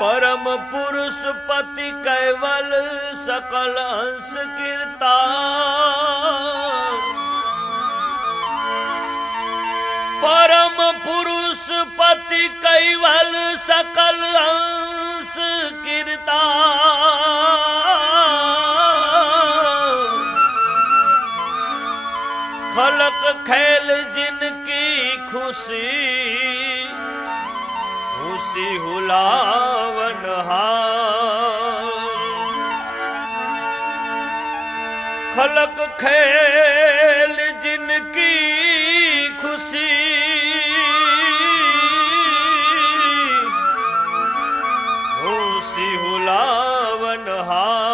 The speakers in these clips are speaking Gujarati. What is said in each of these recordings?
परम पुरुष पति कैवल सकल अंश कीर्ता परम पुरुष पति कैवल सकल अंश कीर्ता खलक खेल जिनकी खुशी खुशी हुलावन हार खलक खेल जिनकी खुशी खुशी हुलावन हार।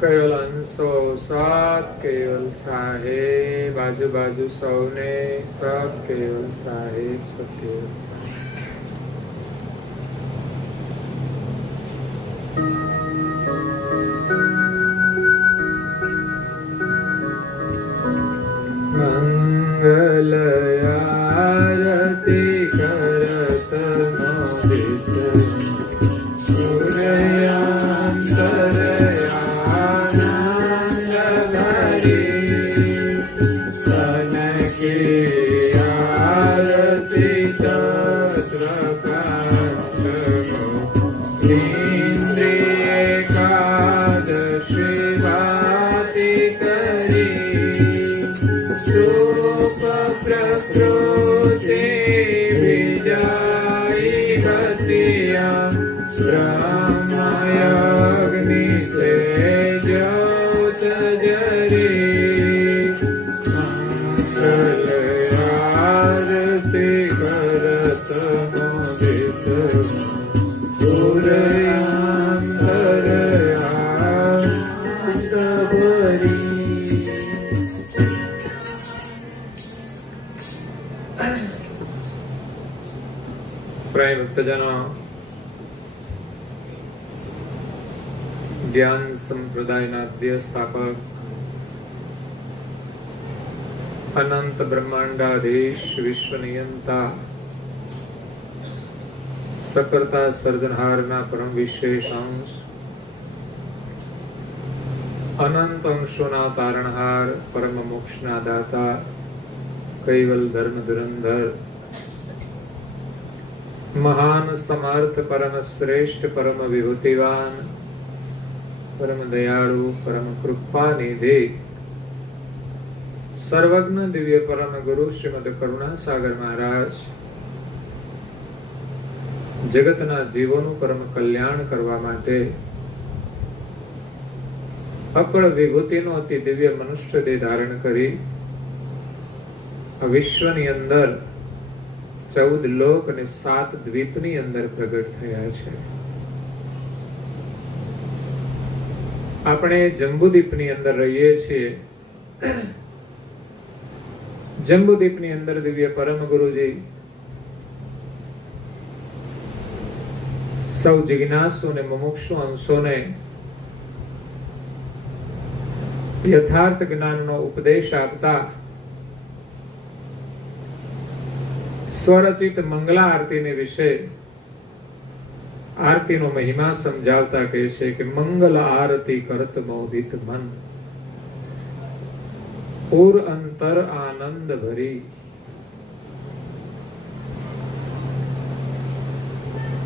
केवल अंशो सब केवल साहेब बाजू बाजू सौने सब केवल साहेब सब केवल मंगल आरती करत मोदित सूर्यांतर ज्ञान संप्रदायना अद्य स्थापक अनंत ब्रह्मांडाधीश विश्व नियंता सकर्ता सर्जनहारना परम विशेष अंश अनंत अंशोना तारणहार परम मोक्षना दाता कैवल धर्म धुरंधर महान समर्थ परम श्रेष्ठ परम विभूतिवान परम दयालु परम कृपा निधि सर्वज्ञ दिव्य परम गुरु श्रीमद करुणा सागर महाराज जगतना जीवोनु परम कल्याण करवा माटे अकळ विभूतिनो अति दिव्य मनुष्य देह धारण करी विश्वनी अंदर 14 लोक અને 7 દ્વીપની અંદર પ્રગટ થયા છે। આપણે જંબુદ્વીપની અંદર રહીએ છીએ। જંબુદ્વીપની અંદર દિવ્ય પરમ ગુરુજી સૌ જિજ્ઞાસુ અને મુમુક્ષુ અંશોને યથાર્થ જ્ઞાનનો ઉપદેશ આપતા स्वरचित मंगला आरती ने विषय आरती नो महिमा समझावता कहे छे कि मंगल आरती करत मोदित मन और अंतर आनंद भरी।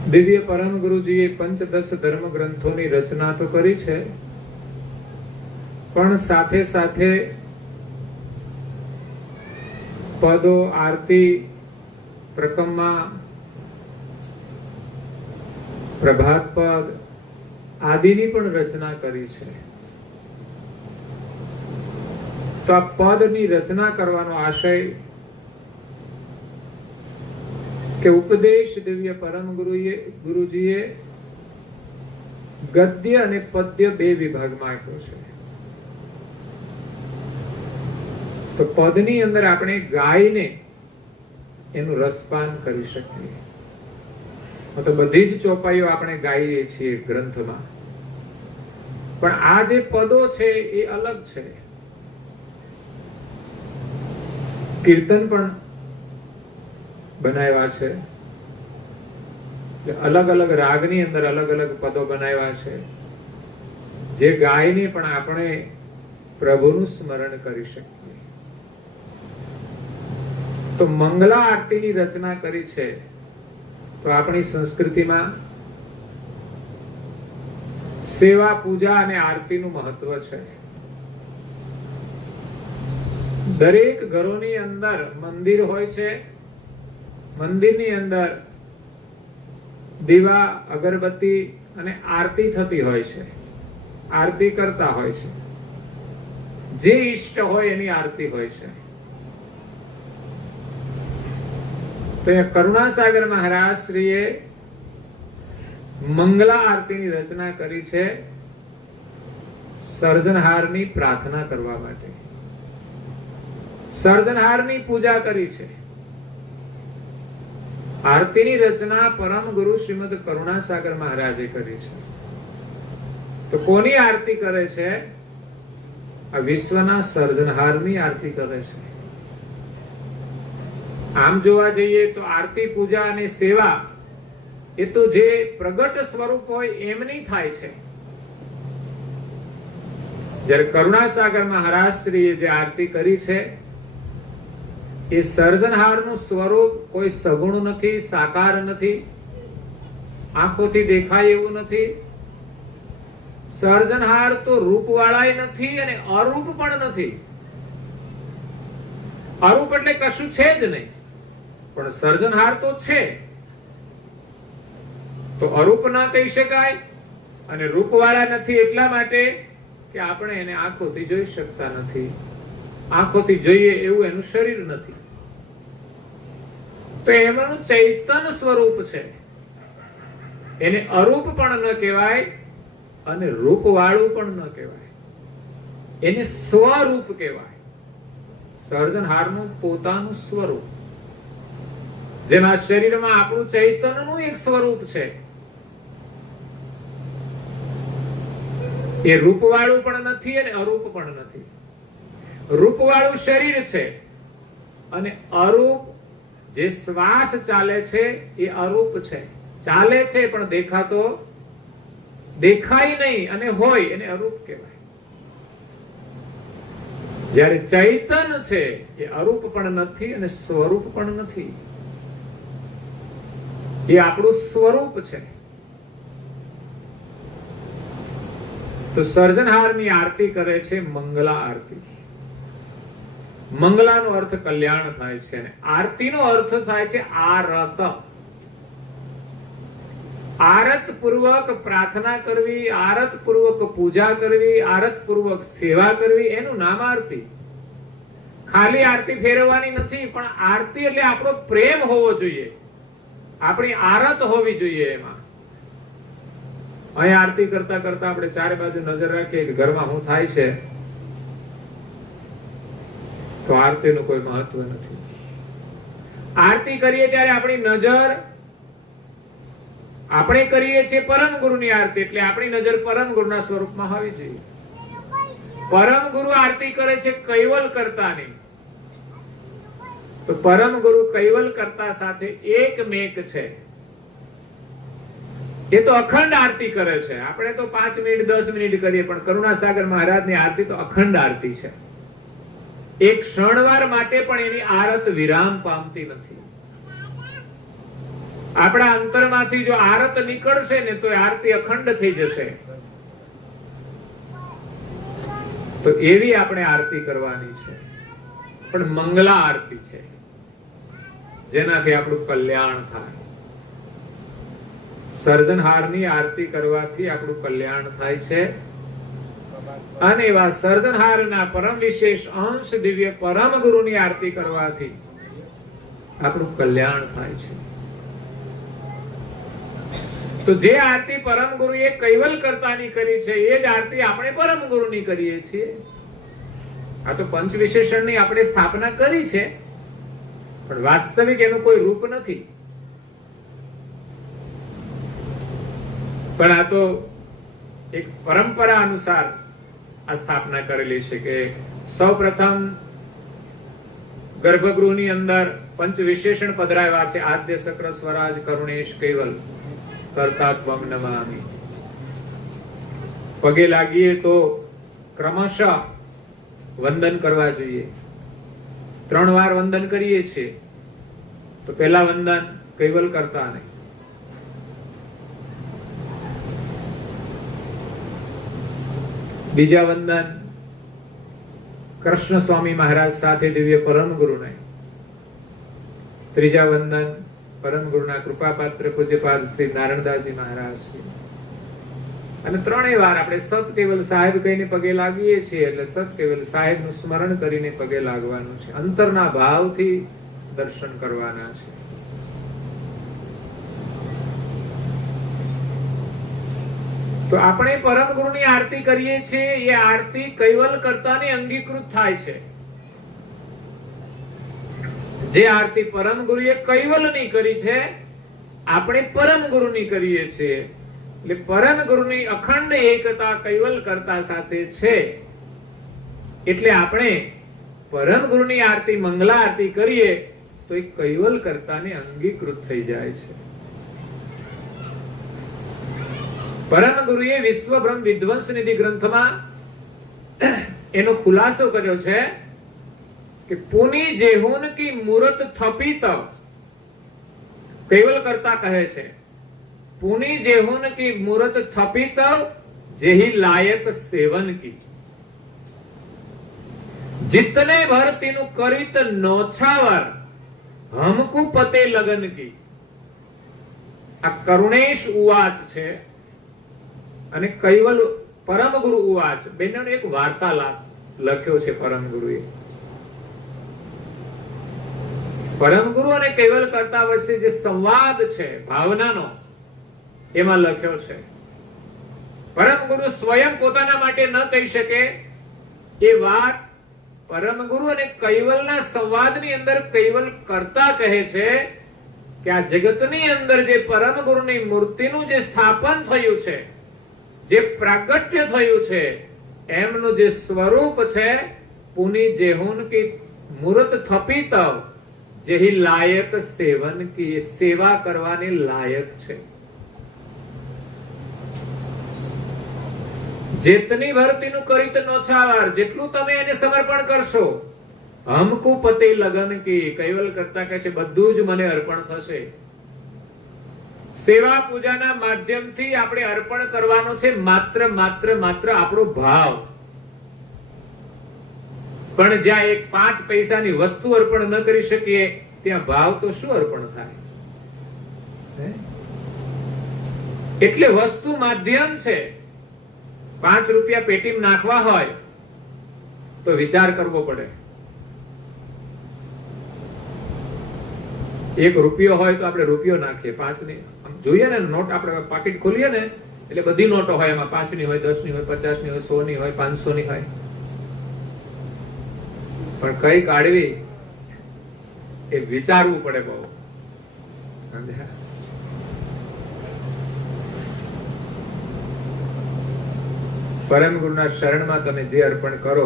दिव्य परम गुरुजीए पंचदश धर्म ग्रंथोनी रचना तो करी छे पण साथे साथे पदो आरती प्रकम्मा प्रभात पद आदिनी पण रचना करी छे। तो आ पदनी रचना करवानो आशय के उपदेश दिव्य परम गुरुजीए गद्य अने पद्य बे विभागमां आप्यो छे। तो पदनी अंदर आपणे गायने एनु रसपान करी શકીએ। તો બધી જ ચોપાઈઓ આપણે ગાઈએ છીએ ગ્રંથમાં, પણ આ જે પદો છે એ અલગ છે. કીર્તન પણ બનાવ્યા છે, અલગ અલગ રાગની અંદર અલગ અલગ પદો બનાવ્યા છે, જે ગાઈને પણ આપણે પ્રભુનું સ્મરણ કરી શકીએ. તો મંગલા આરતીની રચના કરી છે. તો આપણી સંસ્કૃતિમાં સેવા, પૂજા અને આરતીનું મહત્વ છે. દરેક ઘરોની અંદર મંદિર હોય છે, મંદિરની અંદર દીવા, અગરબત્તી અને આરતી થતી હોય છે, આરતી કરતા હોય છે. જે ઈષ્ટ હોય એની આરતી હોય છે. તો એ કરુણાસાગર મહારાજ શ્રીએ મંગલા આરતીની રચના કરી છે સર્જનહારની પ્રાર્થના કરવા માટે, સર્જનહારની પૂજા કરી છે. આરતીની રચના પરમ ગુરુ શ્રીમદ કરુણાસાગર મહારાજે કરી છે. તો કોની આરતી કરે છે? આ વિશ્વના સર્જનહારની આરતી કરે છે. આમ જોવા જઈએ તો આરતી, પૂજા અને સેવા એ તો જે પ્રગટ સ્વરૂપ હોય એમની થાય છે. જ્યારે કરુણાસાગર મહારાજ શ્રીએ જે આરતી કરી છે એ સર્જનહારનું સ્વરૂપ કોઈ સગુણ નથી, સાકાર નથી, આંખોથી દેખાય એવું નથી. સર્જનહાર તો રૂપવાળાય નથી અને અરૂપ પણ નથી. અરૂપ એટલે કશું છે જ નહીં, પણ સર્જનહાર તો છે. તો અરૂપ ના કહી શકાય અને રૂપવાળા નથી એટલા માટે કે આપણે એને આંખોથી જોઈ શકતા નથી. આંખોથી જોઈએ એવું એનું શરીર નથી. તો એમનું ચૈતન્ય સ્વરૂપ છે. એને અરૂપ પણ ન કહેવાય અને રૂપવાળું પણ ન કહેવાય. એને સ્વરૂપ કહેવાય. સર્જનહારનું પોતાનું સ્વરૂપ. જેમ આ શરીરમાં આપણું ચૈતન્યનું એક સ્વરૂપ છે. એ રૂપવાળું પણ નથી અને અરૂપ પણ નથી. રૂપવાળું શરીર છે અને અરૂપ જે શ્વાસ ચાલે છે એ અરૂપ છે. ચાલે છે પણ દેખાતો દેખાય નહીં અને હોય એને અરૂપ કહેવાય. જ્યારે ચૈતન્ય છે એ અરૂપ પણ નથી અને સ્વરૂપ પણ નથી. એ આપણું સ્વરૂપ છે. તો સર્જનહારની આરતી કરે છે મંગલા આરતી. મંગલાનો અર્થ કલ્યાણ થાય છે અને આરતીનો અર્થ થાય છે આરત. આરત પૂર્વક પ્રાર્થના કરવી, આરત પૂર્વક પૂજા કરવી, આરત પૂર્વક સેવા કરવી, એનું નામ આરતી. ખાલી આરતી ફેરવવાની નથી, પણ આરતી એટલે આપણો પ્રેમ હોવો જોઈએ, આપણી આરત હોવી જોઈએ. એમાં અહીં આરતી કરતા કરતા આપણે ચારે બાજુ નજર રાખીએ કે ઘરમાં શું થાય છે, તો આરતીનું કોઈ મહત્વ નથી. આરતી કરીએ ત્યારે આપણી નજર આપણે કરીએ છીએ પરમ ગુરુની આરતી, એટલે આપણી નજર પરમ ગુરુના સ્વરૂપમાં હોવી જોઈએ. પરમ ગુરુ આરતી કરે છે કૈવલ કરતાની. તો પરમ ગુરુ કૈવલ કરતા સાથે એક મેક છે. એ તો અખંડ આરતી કરે છે. આપણે તો 5 મિનિટ 10 મિનિટ કરીએ, પણ કરુણાસાગર મહારાજની આરતી તો અખંડ આરતી છે. એક ક્ષણવાર માટે પણ એની આરત વિરામ પામતી નથી. આપણા અંતરમાંથી જો આરત નીકળશે ને તો આરતી અખંડ થઈ જશે. તો એવી આપણે આરતી કરવાની છે, પણ મંગલા આરતી છે, જેનાથી આપણું કલ્યાણ થાય. સર્જનહારની આરતી કરવાથી આપણું કલ્યાણ થાય છે. અને એવા સર્જનહારના પરમ વિશેષ અંશ દિવ્ય પરમ ગુરુની આરતી કરવાથી આપણું કલ્યાણ થાય છે. તો જે આરતી પરમ ગુરુએ કૈવલ કરતાની કરી છે એ જ આરતી આપણે પરમ ગુરુની કરીએ છીએ. આ તો પંચ વિશેષણની આપણે સ્થાપના કરી છે, પણ વાસ્તવિક એનું કોઈ રૂપ નથી. પણ આ તો એક પરંપરા અનુસાર આ સ્થાપના કરેલી છે કે સૌપ્રથમ ગર્ભગૃહની અંદર પંચ વિશેષણ પધરાવ્યા છે. આદ્ય સક્ર સ્વરાજ કરુણેશ કૈવલ કર્તાત્વમ નમામિ. પગે લાગીએ તો ક્રમશઃ વંદન કરવા જોઈએ. 3 વાર વંદન કરીએ છીએ તો પહેલા વંદન કૈવલ કરતા નહીં. બીજા વંદન કૃષ્ણ સ્વામી મહારાજ સાથે દિવ્ય પરમ ગુરુને. ત્રીજા વંદન પરમ ગુરુના કૃપાપાત્ર પૂજ્યપાદ શ્રી નારાયણદાસજી મહારાજ. અને 3 વાર આપણે સત કેવલ સાહેબ કહીને પગે લાગીએ છીએ એટલે સત કેવલ સાહેબ નું સ્મરણ કરીને પગે લાગવાનું છે. અંતરના ભાવથી દર્શન કરવાના છે. તો આપણે પરમ ગુરુની આરતી કરીએ છીએ. એ આરતી કૈવલ કરતાને અંગીકૃત થાય છે. જે આરતી પરમ ગુરુએ કૈવલની કરી છે આપણે પરમ ગુરુની કરીએ છીએ. એટલે પરમ ગુરુની અખંડ એકતા કૈવલ કરતા સાથે છે. એટલે આપણે પરમ ગુરુની આરતી મંગલા આરતી કરીએ તો એ કૈવલ કરતાને અંગીકૃત થઈ જાય છે. પરમ ગુરુએ વિશ્વબ્રહ્મ વિધ્વંસ નિધિ ગ્રંથમાં એનો ખુલાસો કર્યો છે કે પુની જેહુન કી મૂરત થપી તવ. કૈવલ કરતા કહે છે પુની જેહુન કી મૂરત થપી તવ જેહી લાયક સેવન કી. जितने भर तीनु करित नौछावर हमकु पते लगन की. आ करुणेश उवाच છે અને કૈવલ પરમ ગુરુ ઉવાચ બેનો એક વાર્તાલાપ લખ્યો છે પરમ ગુરુએ. પરમ ગુરુ અને કૈવલ કરતા વચ્ચે જે સંવાદ છે ભાવનાનો એમાં લખ્યો છે. પરમ ગુરુ સ્વયં પોતાના માટે ન કહી શકે એ વાત પરમ ગુરુ અને કૈવલના સંવાદની અંદર કૈવલ કરતા કહે છે કે આ જગતની અંદર જે પરમ ગુરુની મૂર્તિનું જે સ્થાપન થયું છે, જે પ્રાગટ્ય થયું છે, એમનું જે સ્વરૂપ છે પુની જેહુન કી મૂર્ત થપી તવ જેહી લાયક સેવન કી. સેવા કરવાની લાયક છે. જેતની ભરતીનું કરીત નોછાવાર, જેટલું તમે એને સમર્પણ કરશો હમકુ પતે લગન કી. કૈવલ કરતા કહે છે બધું જ મને અર્પણ થશે. સેવા પૂજાના માધ્યમથી આપણે અર્પણ કરવાનો છે માત્ર આપણો ભાવ. પણ જ્યાં એક 5 પૈસાની વસ્તુ અર્પણ ન કરી શકીએ ત્યાં ભાવ તો શું અર્પણ થાય? એટલે વસ્તુ માધ્યમ છે. 5 રૂપિયા પેટીમાં નાખવા હોય તો વિચાર કરવો પડે. 1 રૂપિયો હોય તો આપણે રૂપિયો નાખીએ. 5 ની જોઈએ ને નોટ, આપણે પાકીટ ખોલીએ ને એટલે બધી નોટો હોય, એમાં 5 ની હોય, 10 ની હોય, 50 ની હોય, 100 ની હોય, 500 ની હોય. પણ કઈ કાઢવી એ વિચારવું પડે બહુ. પરમ ગુરુના શરણમાં તમે જે અર્પણ કરો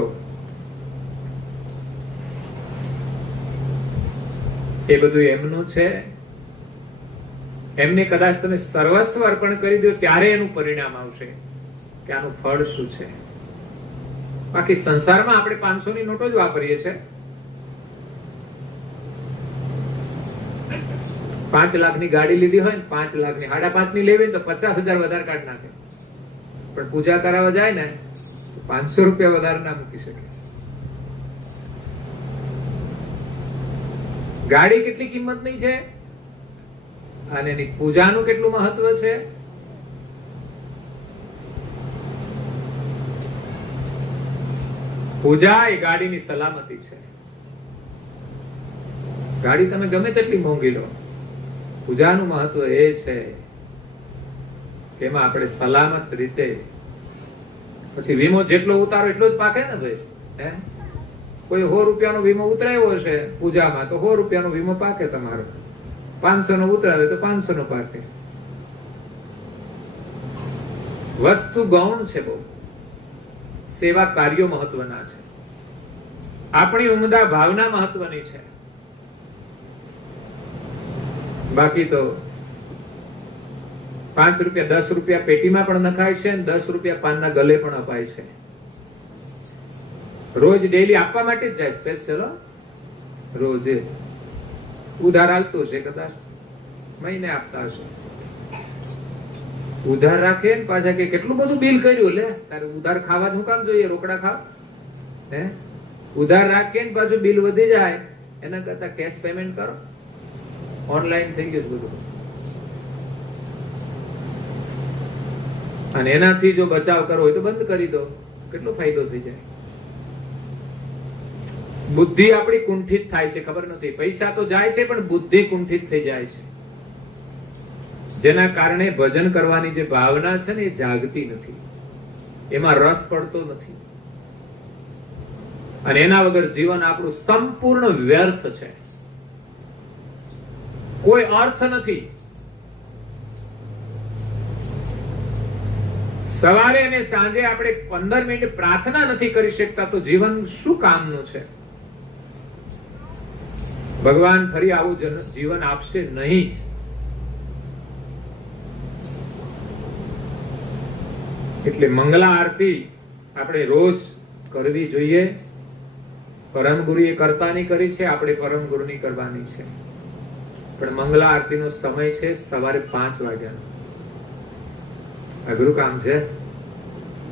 એ બધું એમનું છે. એમને કદાચ તમે સર્વસ્વ અર્પણ કરી દો ત્યારે એનું પરિણામ આવશે કે આનું ફળ શું છે. બાકી સંસારમાં આપણે 500 ની નોટો જ વાપરીએ છીએ. 5 લાખની ગાડી લીધી હોય ને 5 લાખની 5.5 ની લેવી તો 50,000 વધારે કાઢ નાખે. પણ પૂજા કરાવવા જાય ને તો 500 રૂપિયા વધારે ના મૂકી શકે. ગાડી કેટલી કિંમતની છે અને એની પૂજાનું કેટલું મહત્વ છે. પૂજા એ ગાડીની સલામતી છે. ગાડી તમે ગમે તેટલી મોંઘી લો, પૂજાનું મહત્વ એ છે કે એમાં આપણે સલામત રીતે, પછી વીમો જેટલો ઉતારો એટલો જ પાકે ને ભાઈ. કોઈ 100 રૂપિયાનો વીમો ઉતરાયો હશે પૂજામાં તો 100 રૂપિયાનો વીમો પાકે તમારો. 500 નો ઉતરાવે તો 500 નો પાકે. વસ્તુ ગૌણ છે, બહુ સેવા કાર્યો મહત્વના છે, આપણી ઉમદા ભાવના મહત્વની છે. બાકી તો 5 રૂપિયા 10 રૂપિયા પેટીમાં પણ નખાય છે અને 10 રૂપિયા પાનના ગલે પણ અપાય છે. રોજ ડેલી આપવા માટે જ જાય, સ્પેશિયલ રોજ ઉધાર હાલતું છે, કદાચ મહિને આપતા હશે. ઉધાર રાખે ને પાછા કે કેટલું બધું બિલ કર્યું, લે તારે ઉધાર ખાવા શું કામ જોઈએ, રોકડા ખાવ હે? ઉધાર રાખે ને પાછું બિલ વધી જાય, એના કરતા કેશ પેમેન્ટ કરો. ઓનલાઈન થઈ ગયું બધું, અને એનાથી જો બચાવ કરવો હોય તો બંધ કરી દો, કેટલો ફાયદો થઈ જાય. બુદ્ધિ આપણી કુંઠિત થાય છે, ખબર નથી. પૈસા તો જાય છે પણ બુદ્ધિ કુંઠિત થઈ જાય છે, જેના કારણે ભજન કરવાની જે ભાવના છે ને એ જાગતી નથી, એમાં રસ પડતો નથી, અને એના વગર જીવન આપણું સંપૂર્ણ વ્યર્થ છે, કોઈ અર્થ નથી. સવારે અને સાંજે આપણે 15 મિનિટ પ્રાર્થના નથી કરી શકતા તો જીવન શું કામનું છે? ભગવાન ફરી આવું જીવન આપશે નહીં જ. એટલે મંગલા આરતી આપણે રોજ કરવી જોઈએ. પરમ ગુરુએ કરતાની કરી છે, આપણે પરમ ગુરુની કરવાની છે. પણ મંગલા આરતીનો સમય છે સવારે 5 વાગ્યાનો. અઘરું કામ છે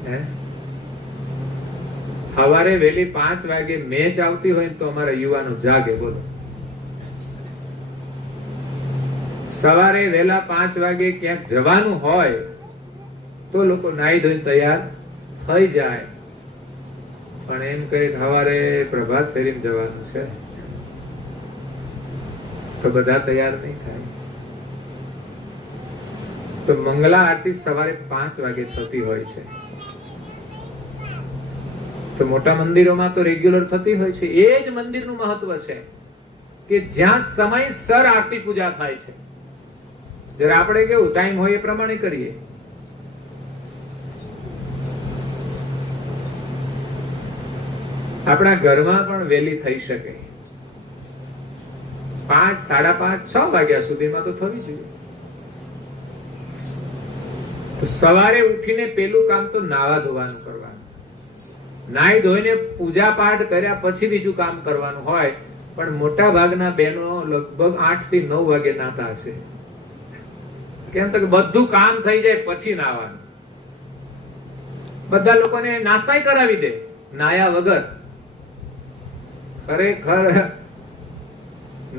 હે? સવારે વહેલી 5 વાગે મેચ આવતી હોય તો અમારા યુવાનો જાગે. બોલો, સવારે વહેલા 5 વાગે ક્યાંક જવાનું હોય તો લોકો નાઈ ધોઈને તૈયાર થઈ જાય, પણ એમ કહે સવારે પ્રભાત ફેરીને જવાનું છે તો બધા તૈયાર નહીં થાય. તો મંગલા આરતી સવારે 5 વાગે થતી હોય છે, તો મોટા મંદિરોમાં તો રેગ્યુલર થતી હોય છે. એ જ મંદિરનું મહત્વ છે કે જ્યાં સમયસર આરતી પૂજા થાય છે. જરા આપણે કેવું ટાઈમ હોય એ પ્રમાણે કરીએ. આપણા ઘરમાં પણ વહેલી થઈ શકે, 5, 5:30, 6 વાગ્યા સુધીમાં તો થવી જોઈએ. તો સવારે ઉઠીને પેલું કામ તો નાવા ધોવાનું કરવાનું. નાઈ ધોઈને પૂજા પાઠ કર્યા પછી બીજું કામ કરવાનું હોય, પણ મોટા ભાગના બહેનો લગભગ 8 થી 9 વાગે નાતા હશે. કેમ તો બધું કામ થઈ જાય પછી નાવાનું. બધા લોકોને નાસ્તા કરાવી દે નાયા વગર. ખરેખર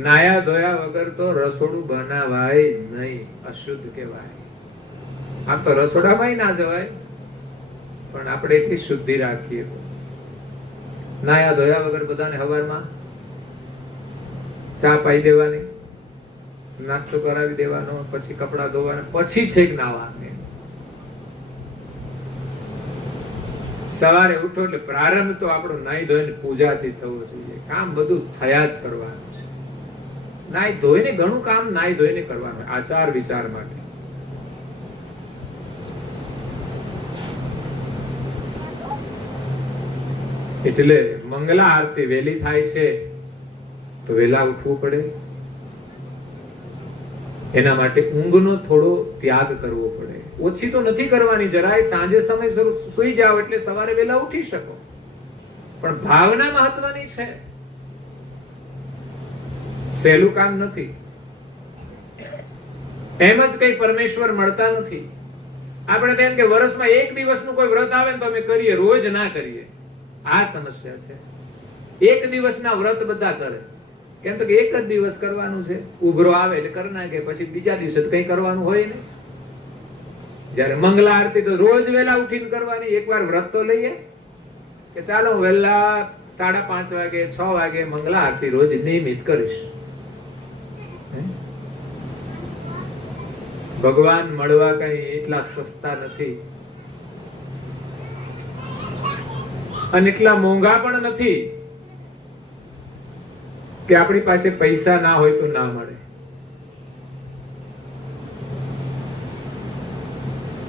નાયા ધોયા વગર તો રસોડું બનાવાય નહીં, અશુદ્ધ કહેવાય. આમ તો રસોડામાં ના જવાય, પણ આપણે એટલી શુદ્ધિ રાખીએ. નાયા ધોયા વગર બધાને સવારમાં ચા પાઈ દેવાની, નાસ્તો કરાવી દેવાનો, પછી કપડા ધોવાના, પછી છેક નાવાનું. સવારે ઉઠો એટલે પ્રારંભ તો આપણો નાઈ ધોઈને પૂજાથી થવો જોઈએ. કામ બધું થયા જ કરવાનું છે. નાઈ ધોઈને ઘણું કામ નાઈ ધોઈને કરવાનું, આચાર વિચાર માટે. એટલે મંગલા આરતી વહેલી થાય છે તો વહેલા ઉઠવું પડે. એના માટે ઊંઘનો થોડો ત્યાગ કરવો પડે. ઓછી તો નથી કરવાની જરાય. સાંજે સમયસર સુઈ જાઓ એટલે સવારે વહેલા ઉઠી શકો, પણ ભાવના મહત્વની છે. સહેલું કામ નથી. એમ જ કઈ પરમેશ્વર મળતા નથી. આપણે તો એમ કે વર્ષમાં એક દિવસનું કોઈ વ્રત આવે ને તો અમે કરીએ, રોજ ના કરીએ. આ સમસ્યા છે. એક દિવસના વ્રત બધા કરે, કેમ તો કે એક જ દિવસ કરવાનું છે. ઉભરો આવે એટલે કરી નાખે, પછી બીજા દિવસે કઈ કરવાનું હોય ને. જયારે મંગલા આરતી તો રોજ વહેલા ઉઠીને કરવાની. એકવાર વ્રત તો લઈએ કે ચાલો વહેલા 5:30 વાગે 6 વાગે મંગલા આરતી રોજ નિયમિત કરીશ. ભગવાન મળવા કઈ એટલા સસ્તા નથી અને એટલા મોંઘા પણ નથી કે આપણી પાસે પૈસા ના હોય તો ના મળે.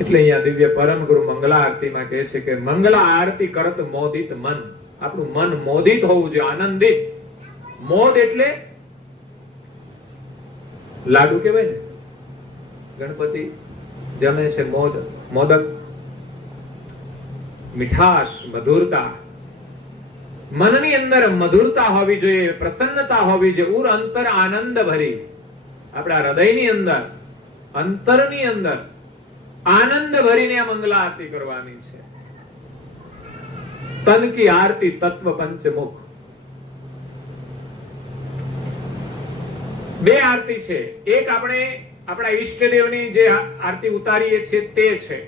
એટલે અહીંયા દિવ્ય પરમ ગુરુ મંગલા આરતીમાં કહે છે કે મંગલા આરતી કરત મોદિત મન. આપણું મન મોદિત હોવું જોઈએ, આનંદિત. મોદ એટલે લાડુ કહેવાય ને, ગણપતિ જમે છે મોદક, મીઠાશ, મધુરતા. મનની અંદર મધુરતા હોવી જોઈએ, પ્રસન્નતા હોવી જોઈએ, ઉર અંતર આનંદ ભરી. આપણા હૃદયની અંદર, અંતરની અંદર આનંદ ભરીને આ મંગલા આરતી કરવાની છે. તન કી આરતી તત્વ પંચમુખ. બે આરતી છે. એક આપણે આપણા ઈષ્ટદેવની જે આરતી ઉતારીએ છીએ તે છે,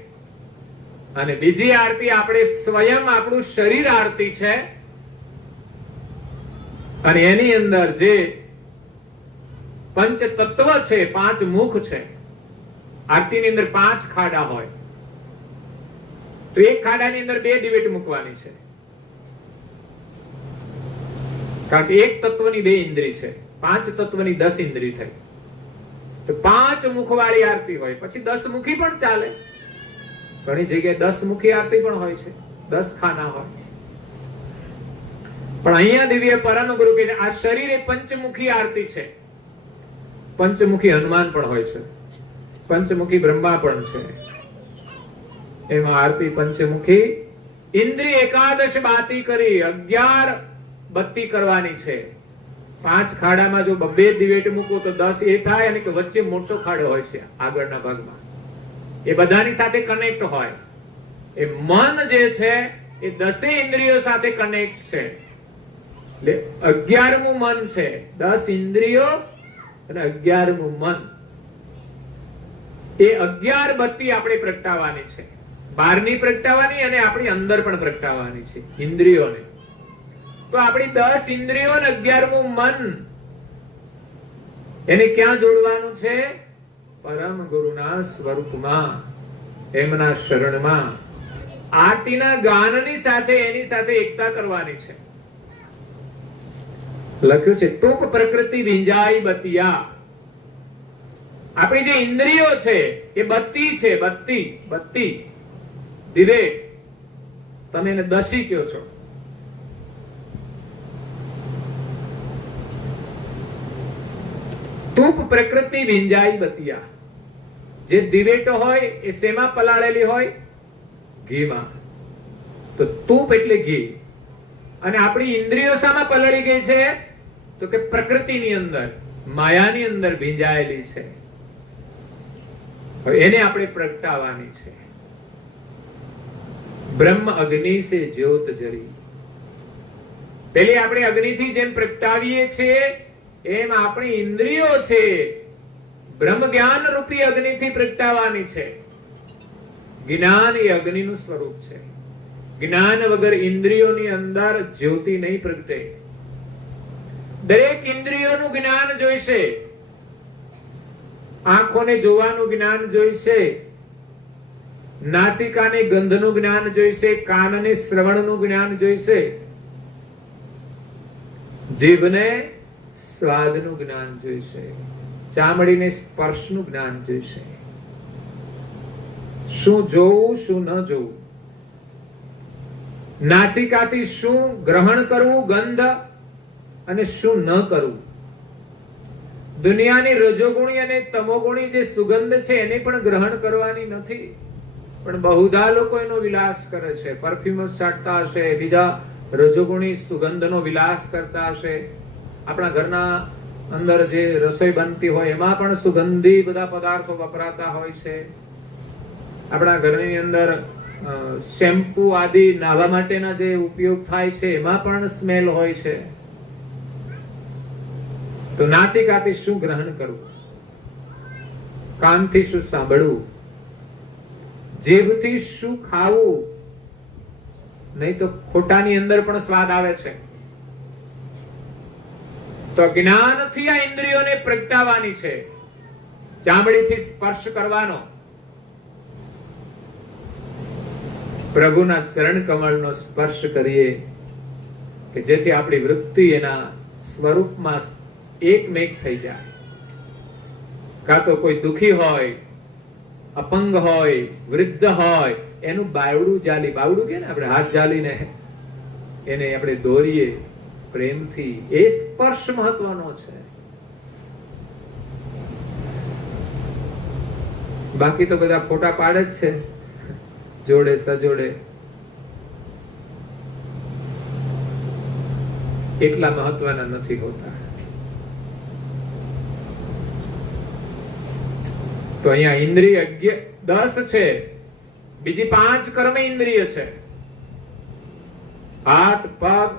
અને બીજી આરતી આપણે સ્વયં આપણું શરીર આરતી છે. અને એની અંદર જે પંચ તત્વ છે, પાંચ મુખ છે. આરતીની અંદર 5 ખાડા હોય, તો એક ખાડાની અંદર 2 દિવેટ મૂકવાની છે, કારણ કે એક તત્વની 2 ઇન્દ્રિય છે, 5 તત્વની 10 ઇન્દ્રિય થઈ. તો 5 મુખવાળી આરતી હોય. પછી 10 મુખી પણ ચાલે, ઘણી જગ્યાએ 10 મુખી આરતી પણ હોય છે, 10 ખાના હોય. પણ અહીંયા દિવ્ય પરમ ગુરુ કે આ શરીર એ પંચમુખી આરતી છે. પંચમુખી હનુમાન પણ હોય છે, પંચમુખી બ્રહ્મા પણ છે. એમાં આરતી પંચમુખી. ઇન્દ્રિય એકાદશ બાતી કરી, 11 બત્તી કરવાની છે. 5 ખાડામાં જો 2 દિવેટ મૂકો તો 10 એ થાય, અને કે વચ્ચે મોટો ખાડો હોય છે આગળના ભાગમાં, એ બધાની સાથે કનેક્ટ હોય. એ મન જે છે એ 10 ઇન્દ્રિયો સાથે કનેક્ટ છે, એટલે 11મું મન છે. 10 ઇન્દ્રિયો અને 11મું મન. એ 11 બત્તી આપણે પ્રગટાવવાની છે. બહારની પ્રગટાવવાની અને આપણી અંદર પણ પ્રગટાવવાની છે ઇન્દ્રિયોને. તો આપણી 10 ઇન્દ્રિયો અને 11મું મન, એને ક્યાં જોડવાનું છે? પરમ ગુરુના સ્વરૂપમાં, એમના શરણમાં. આરતીના ગાનની સાથે એની સાથે એકતા કરવાની છે. લખ્યું છે તોપ પ્રકૃતિ વિંજાઈ બતિયા. આપણી જે ઇન્દ્રિયો છે એ બત્તી છે, બત્તી દિવેટ. તમે એને દશી કહો છો. તૂપ પ્રકૃતિ વિંજાઈ બતિયા. જે દિવેટો હોય એ શેમાં પલાળેલી હોય? ઘીમાં. તો તૂપ એટલે ઘી. અને આપણી ઇન્દ્રિયો શામાં પલળી ગઈ છે? તો કે પ્રકૃતિની અંદર, માયાની અંદર ભીંજાયેલી છે. હવે એને આપણે પ્રગટાવવાની છે. બ્રહ્મ અગ્નિ સે જ્યોત જરી. પેલી આપણે અગ્નિથી જેમ પ્રગટાવીએ છીએ એમ આપણી ઇન્દ્રિયો છે બ્રહ્મ જ્ઞાન રૂપી અગ્નિથી પ્રગટાવવાની છે. જ્ઞાન એ અગ્નિનું સ્વરૂપ છે. જ્ઞાન વગર ઇન્દ્રિયોની અંદર જ્યોતિ નહીં પ્રગટે. દરેક ઇન્દ્રિયોનું જ્ઞાન જોઈશે. આંખોને જોવાનું જ્ઞાન જોઈશે, નાસિકાને ગંધનું જ્ઞાન જોઈશે, કાનને શ્રવણનું જ્ઞાન જોઈશે, જીભને સ્વાદનું જ્ઞાન જોઈશે, ચામડીને સ્પર્શનું જ્ઞાન જોઈશે. શું જોવું, શું ન જોવું, નાસિકાથી શું ગ્રહણ કરવું ગંધ, અને શું ન કરવું. દુનિયાની રજોગુણી અને તમોગુણી જે સુગંધ છે એને પણ ગ્રહણ કરવાની નથી, પણ બહુધા લોકો એનો વિલાસ કરે છે. પરફ્યુમ છાંટતા હશે, બીજા રજોગુણી સુગંધનો વિલાસ કરતા હશે. આપણા ઘરના અંદર જે રસોઈ બનતી હોય એમાં પણ સુગંધી બધા પદાર્થો વપરાતા હોય છે. આપણા ઘરની અંદર શેમ્પુ આદિ નાહવા માટેના જે ઉપયોગ થાય છે એમાં પણ સ્મેલ હોય છે. તો નાસિકાથી શું ગ્રહણ કરવું, કાનથી શું સાંભળવું, જીભથી શું ખાવું, નહીં તો ખોટાની અંદર પણ સ્વાદ આવે છે. તો જ્ઞાનથી આ ઇન્દ્રિયોને પ્રગટાવવાની છે. ચામડીથી સ્પર્શ કરવાનો, પ્રભુના ચરણ કમળનો સ્પર્શ કરીએ કે જેથી આપણી વૃત્તિ એના સ્વરૂપમાં એકમેક થઈ જાય. કાં તો કોઈ દુખી હોય અપંગ હોય, વૃદ્ધ હોય, એનું બાવડું જાલી, બાવડું કે ને આપણે હાથ જાલીને એને આપણે દોરીએ પ્રેમથી, એ સ્પર્શ મહત્વનો છે. બાકી તો બધા ફોટા પાડે જ છે, જોડે સજોડે. એટલા મહત્વના નથી હોતા. તો અહીંયા ઇન્દ્રિય 10 છે, બીજી 5 કર્મ ઇન્દ્રિય છે. હાથ, પગ,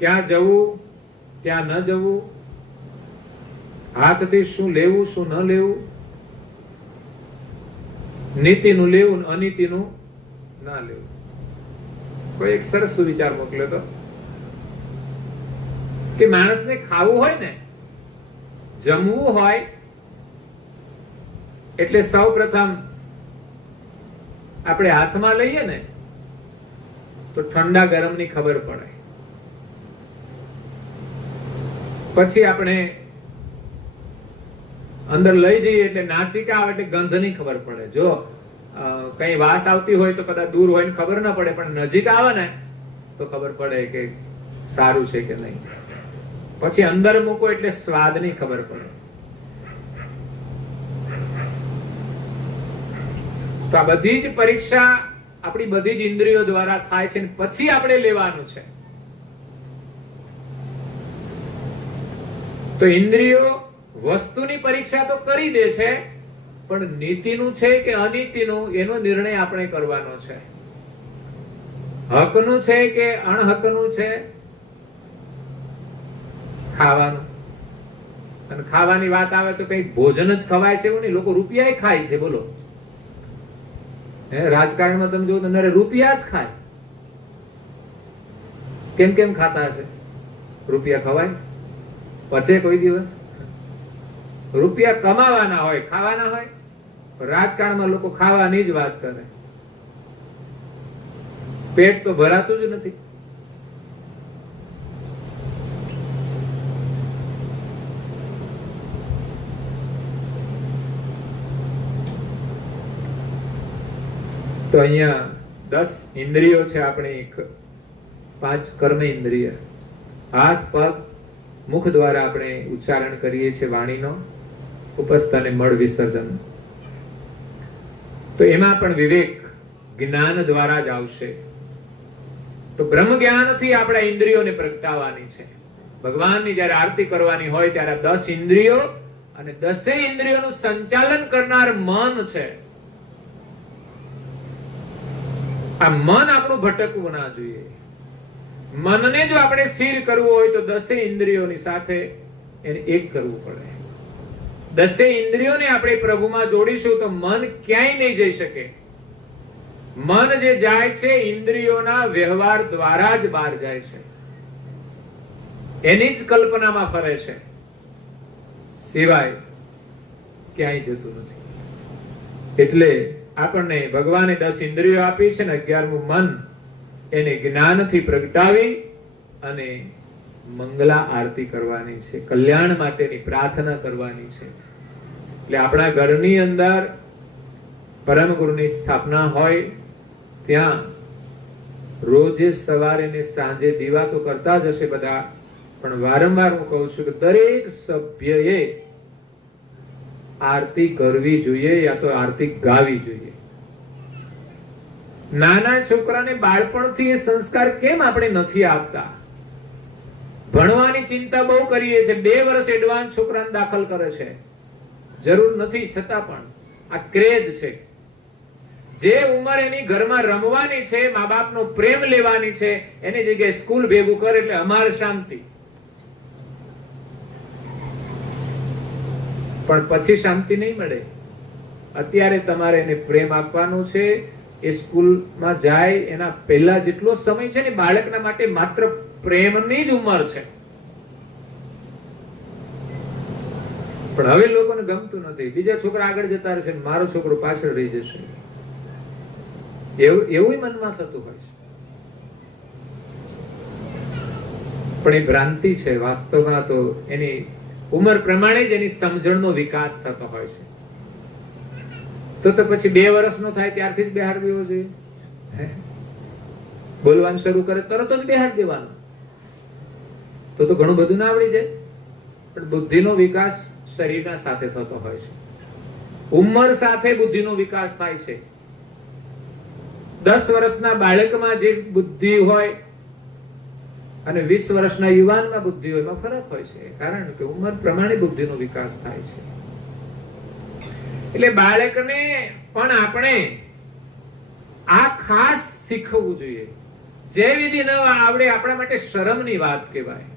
ક્યાં જવું, ક્યાં ન જવું, હાથથી શું લેવું, શું ન લેવું, નીતિનું લેવું, અનીતિનું ના લેવું. કોઈ એક સરસ વિચાર મોકલ્યો તો કે માણસને ખાવું હોય ને, જમવું હોય એટલે સૌ પ્રથમ આપણે હાથમાં લઈએ ને તો ઠંડા ગરમ ની ખબર પડે. પછી આપણે અંદર લઈ જઈએ એટલે નાસિકા આવે એટલે ગંધની ખબર પડે. જો કઈ વાસ આવતી હોય તો કદાચ દૂર હોય ને ખબર ના પડે, પણ નજીક આવે ને તો ખબર પડે કે સારું છે કે નહીં. પછી અંદર મૂકો એટલે સ્વાદની ખબર પડે. તો આ બધી જ પરીક્ષા આપણી બધી જ ઇન્દ્રિયો દ્વારા થાય છે, પછી આપણે લેવાનું છે. તો ઇન્દ્રિયો વસ્તુની પરીક્ષા તો કરી દે છે, પણ નીતિનું છે કે અનીતિનું એનો નિર્ણય આપણે કરવાનો છે. હકનું છે કે અણહકનું છે, ખાવાનું. અને ખાવાની વાત આવે તો કઈ ભોજન જ ખવાય છે એવું નહીં, લોકો રૂપિયા ખાય છે. બોલો, રાજકારણમાં તમે જો તો રૂપિયા જ ખાય. કેમ કેમ ખાતા હશે? રૂપિયા ખવાય પચે કોઈ દિવસ? રૂપિયા કમાવાના હોય, ખાવાના હોય. રાજકારણમાં લોકો ખાવાની જ વાત કરે, પેટ તો ભરાતું જ નથી. તો અહીંયા 10 ઇન્દ્રિયો છે આપણી, 5 કર્મ ઇન્દ્રિય. હાથ, પગ, મુખ દ્વારા આપણે ઉચ્ચારણ કરીએ છીએ વાણીનો, ઉપસ્થ અને મળ વિસર્જન. તો એમાં પણ વિવેક જ્ઞાન દ્વારા જ આવશે. તો બ્રહ્મ જ્ઞાનથી આપણા ઇન્દ્રિયોને પ્રગટાવવાની છે. ભગવાનની જયારે આરતી કરવાની હોય ત્યારે 10 ઇન્દ્રિયો અને 10 ઇન્દ્રિયોનું સંચાલન કરનાર મન છે. આ મન આપણું ભટકવું ના જોઈએ. મનને જો આપણે સ્થિર કરવું હોય તો 10 ઇન્દ્રિયોની સાથે એને એક કરવું પડે. 10 ઇન્દ્રિયોને આપણે પ્રભુમાં જોડીશું તો મન ક્યાંય નહીં જઈ શકે. મન જે જાય છે ઇન્દ્રિયોના વ્યવહાર દ્વારા જ બહાર જાય છે, એની જ કલ્પનામાં ફરે છે, સિવાય ક્યાંય જતું નથી. એટલે આપણને ભગવાને 10 ઇન્દ્રિયો આપી છે ને 11મું મન, એને જ્ઞાનથી પ્રગટાવી અને મંગલા આરતી કરવાની છે, કલ્યાણ માટેની પ્રાર્થના કરવાની છે. એટલે આપણા ઘરની અંદર પરમ ગુરુની સ્થાપના હોય ત્યાં રોજે સવારે ને સાંજે દીવા તો કરતા જ હશે બધા, પણ વારંવાર હું કહું છું કે દરેક સભ્યએ આરતી કરવી જોઈએ, યા તો આરતી ગાવી જોઈએ. નાના છોકરાને બાળપણથી એ સંસ્કાર કેમ આપણે નથી આપતા? ભણવાની ચિંતા બહુ કરીએ છીએ, 2 વર્ષ એડવાન્સ છોકરાને દાખલ કરે છે, જરૂર નથી છતાં પણ આ ક્રેઝ છે. જે ઉંમર એની ઘરમાં રમવાની છે, મા બાપનો પ્રેમ લેવાની છે, એની જગ્યાએ સ્કૂલ ભેગું કરે એટલે અમારે શાંતિ. પણ પછી શાંતિ નહીં મળે. અત્યારે તમારે એને પ્રેમ આપવાનો છે. એ સ્કૂલમાં જાય એના પહેલા જેટલો સમય છે ને બાળકના માટે માત્ર પ્રેમની જ ઉંમર છે. પણ હવે લોકોને ગમતું નથી. બીજા છોકરા આગળ જતા રહેશે, મારો છોકરો પાછળ રહી જશે, એવું મનમાં થતું હોય છે. પણ એ ભ્રાંતિ છે. વાસ્તવમાં તો એની ઉંમર પ્રમાણે જ એની સમજણનો વિકાસ થતો હોય છે. તો પછી 2 વર્ષનો થાય ત્યારથી જ બેહાડી દેવો જોઈએ. બોલવાનું શરૂ કરે તરત જ બેહાડી દેવાનું. તો ઘણું બધું ના આવડી જાય. પણ બુદ્ધિનો વિકાસ શરીરના સાથે થતો હોય છે. ઉંમર સાથે બુદ્ધિનો વિકાસ થાય છે. 10 વર્ષના બાળકમાં જે બુદ્ધિ હોય અને 20 વર્ષના યુવાનમાં બુદ્ધિ હોય એમાં ફરક હોય છે. કારણ કે ઉંમર પ્રમાણે બુદ્ધિનો વિકાસ થાય છે. એટલે બાળકને પણ આપણે આ ખાસ શીખવવું જોઈએ. જે વિધિ ન આવડે આપણા માટે શરમની વાત કહેવાય.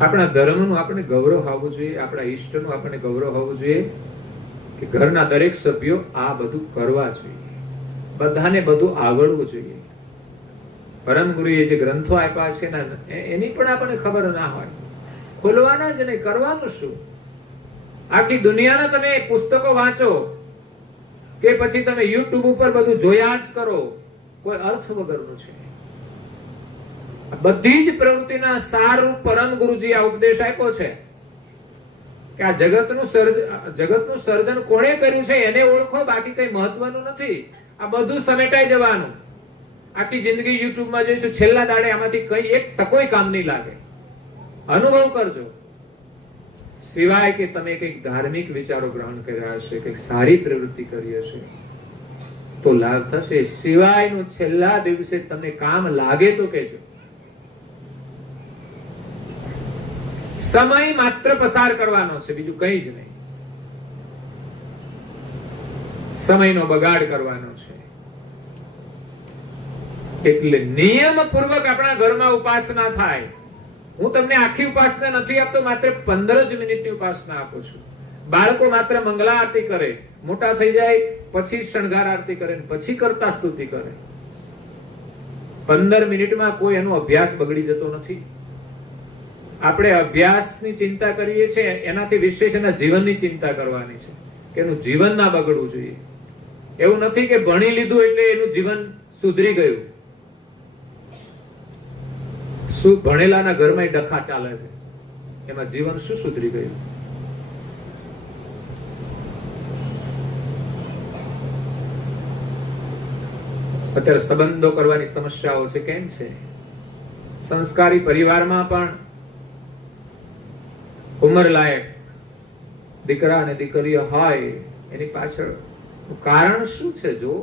આપણા ધર્મનું આપણે ગૌરવ હોવું જોઈએ, આપણા ઈષ્ટનું આપણે ગૌરવ હોવું જોઈએ કે ઘરના દરેક સભ્યો આ બધું કરવા જોઈએ, બધાને બધું આવડવું જોઈએ. પરમ ગુરુએ જે ગ્રંથો આપ્યા છે ને એની પણ આપણને ખબર ના હોય, ખોલવાના જ નહીં, કરવાનું શું? આખી દુનિયાના તમે પુસ્તકો વાંચો કે પછી તમે યુટ્યુબ ઉપર બધું જોયા જ કરો, કોઈ અર્થ વગરનું છે. બધી જ પ્રવૃત્તિના સારું પરમ ગુરુજી આ ઉપદેશ આપ્યો છે કે આ જગતનું સર્જન કોણે કર્યું છે એને ઓળખો, બાકી કઈ મહત્વનું નથી. આ બધું સમેટાઈ જવાનું. આખી જિંદગી યુટ્યુબમાં જોઈશું, છેલ્લા દાડે આમાંથી કઈ એક ટકોય કામ નહીં લાગે. અનુભવ કરજો. સિવાય કે તમે કઈક ધાર્મિક વિચારો ગ્રહણ કર્યા હશે, કઈક સારી પ્રવૃત્તિ કરી હશે તો લાભ થશે. સિવાયનું છેલ્લા દિવસે તમને કામ લાગે તો કહેજો. સમય માત્ર પસાર કરવાનો છે, બીજું કઈ જ નહીં. સમયનો બગાડ કરવાનો છે. એટલે નિયમપૂર્વક આપણા ઘરમાં ઉપાસના થાય. હું તમને આખી ઉપાસના નથી આપતો, માત્ર 15 જ મિનિટની ઉપાસના આપું છું. બાળકો માત્ર મંગલા આરતી કરે, મોટા થઈ જાય પછી શણગાર આરતી કરે, પછી કરતા સ્તુતિ કરે. 15 મિનિટમાં કોઈ એનો અભ્યાસ બગડી જતો નથી. આપણે અભ્યાસની ચિંતા કરીએ છીએ, એનાથી વિશેષ એના જીવનની ચિંતા કરવાની છે કે એનું જીવન ના બગડવું જોઈએ. એવું નથી કે ભણી લીધું એટલે એનું જીવન સુધરી ગયું. શું ભણેલાના ઘરમાં ડખા ચાલે છે, એમાં જીવન શું સુધરી ગયું? અત્યારે સંબંધો કરવાની સમસ્યાઓ છે. કેમ છે? સંસ્કારી પરિવારમાં પણ ઉંમર લાયક દીકરા અને દીકરીઓ હોય, એની પાછળ કારણ શું છે? જો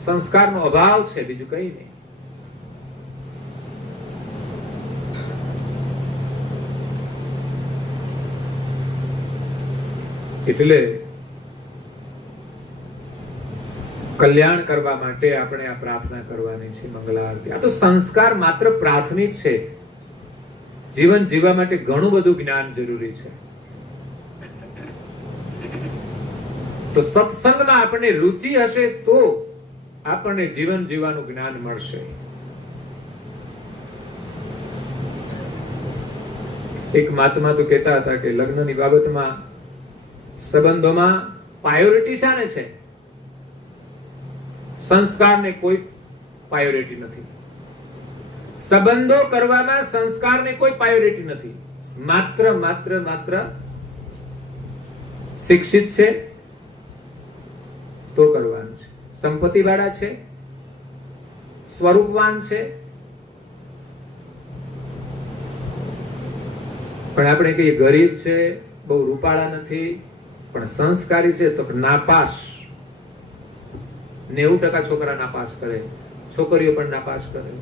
સંસ્કારનો અભાવ છે, બીજું કઈ નહીં. એટલે કલ્યાણ કરવા માટે આપણે આ પ્રાર્થના કરવાની છે, મંગલા આરતી. આ તો સંસ્કાર માત્ર પ્રાથમિક છે. જીવન જીવવા માટે ઘણું બધું જ્ઞાન જરૂરી છે. તો સત્સંગમાં આપણને રુચિ હશે તો આપણને જીવન જીવવાનું જ્ઞાન મળશે. એક મહાત્મા તો કહેતા હતા કે લગ્નની બાબતમાં સંબંધોમાં પ્રાયોરિટી શાને છે? સંસ્કારને કોઈ પ્રાયોરિટી નથી. સંબંધો કરવામાં સંસ્કારને કોઈ પ્રાયોરિટી નથી. માત્ર શિક્ષિત છે તો કરવાનું છે, સંપત્તિ વાળા છે, સ્વરૂપવાન છે. પણ આપણે કહીએ ગરીબ છે, બહુ રૂપાળા નથી, પણ સંસ્કારી છે તો નાપાસ. 90% છોકરા નાપાસ કરે, છોકરીઓ પણ નાપાસ કરે.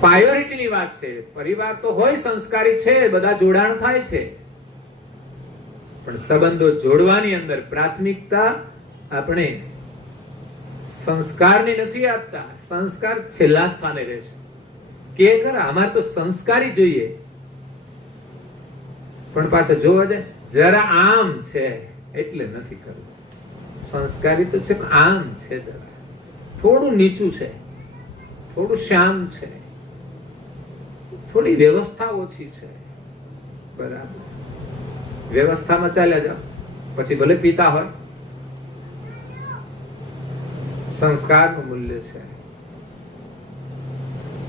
પ્રાયોરિટીની વાત છે. પરિવાર તો હોય સંસ્કારી છે, બધા જોડાણ થાય છે, પણ સંબંધો જોડવાની અંદર પ્રાથમિકતા આપણે સંસ્કારની નથી આપતા. સંસ્કાર છેલ્લા સ્થાને રહે છે. કે ખરા અમારે તો સંસ્કારી જોઈએ, પણ પાછા જોવા જાય જરા આમ છે એટલે નથી કરવું. સંસ્કારી તો છે પણ આમ છે, જરા થોડું નીચું છે, થોડું શ્યામ છે, થોડી વ્યવસ્થા ઓછી છે. બરાબર, વ્યવસ્થામાં ચાલ્યા જાઓ, પછી ભલે પિતા હોય. સંસ્કારનું મૂલ્ય છે.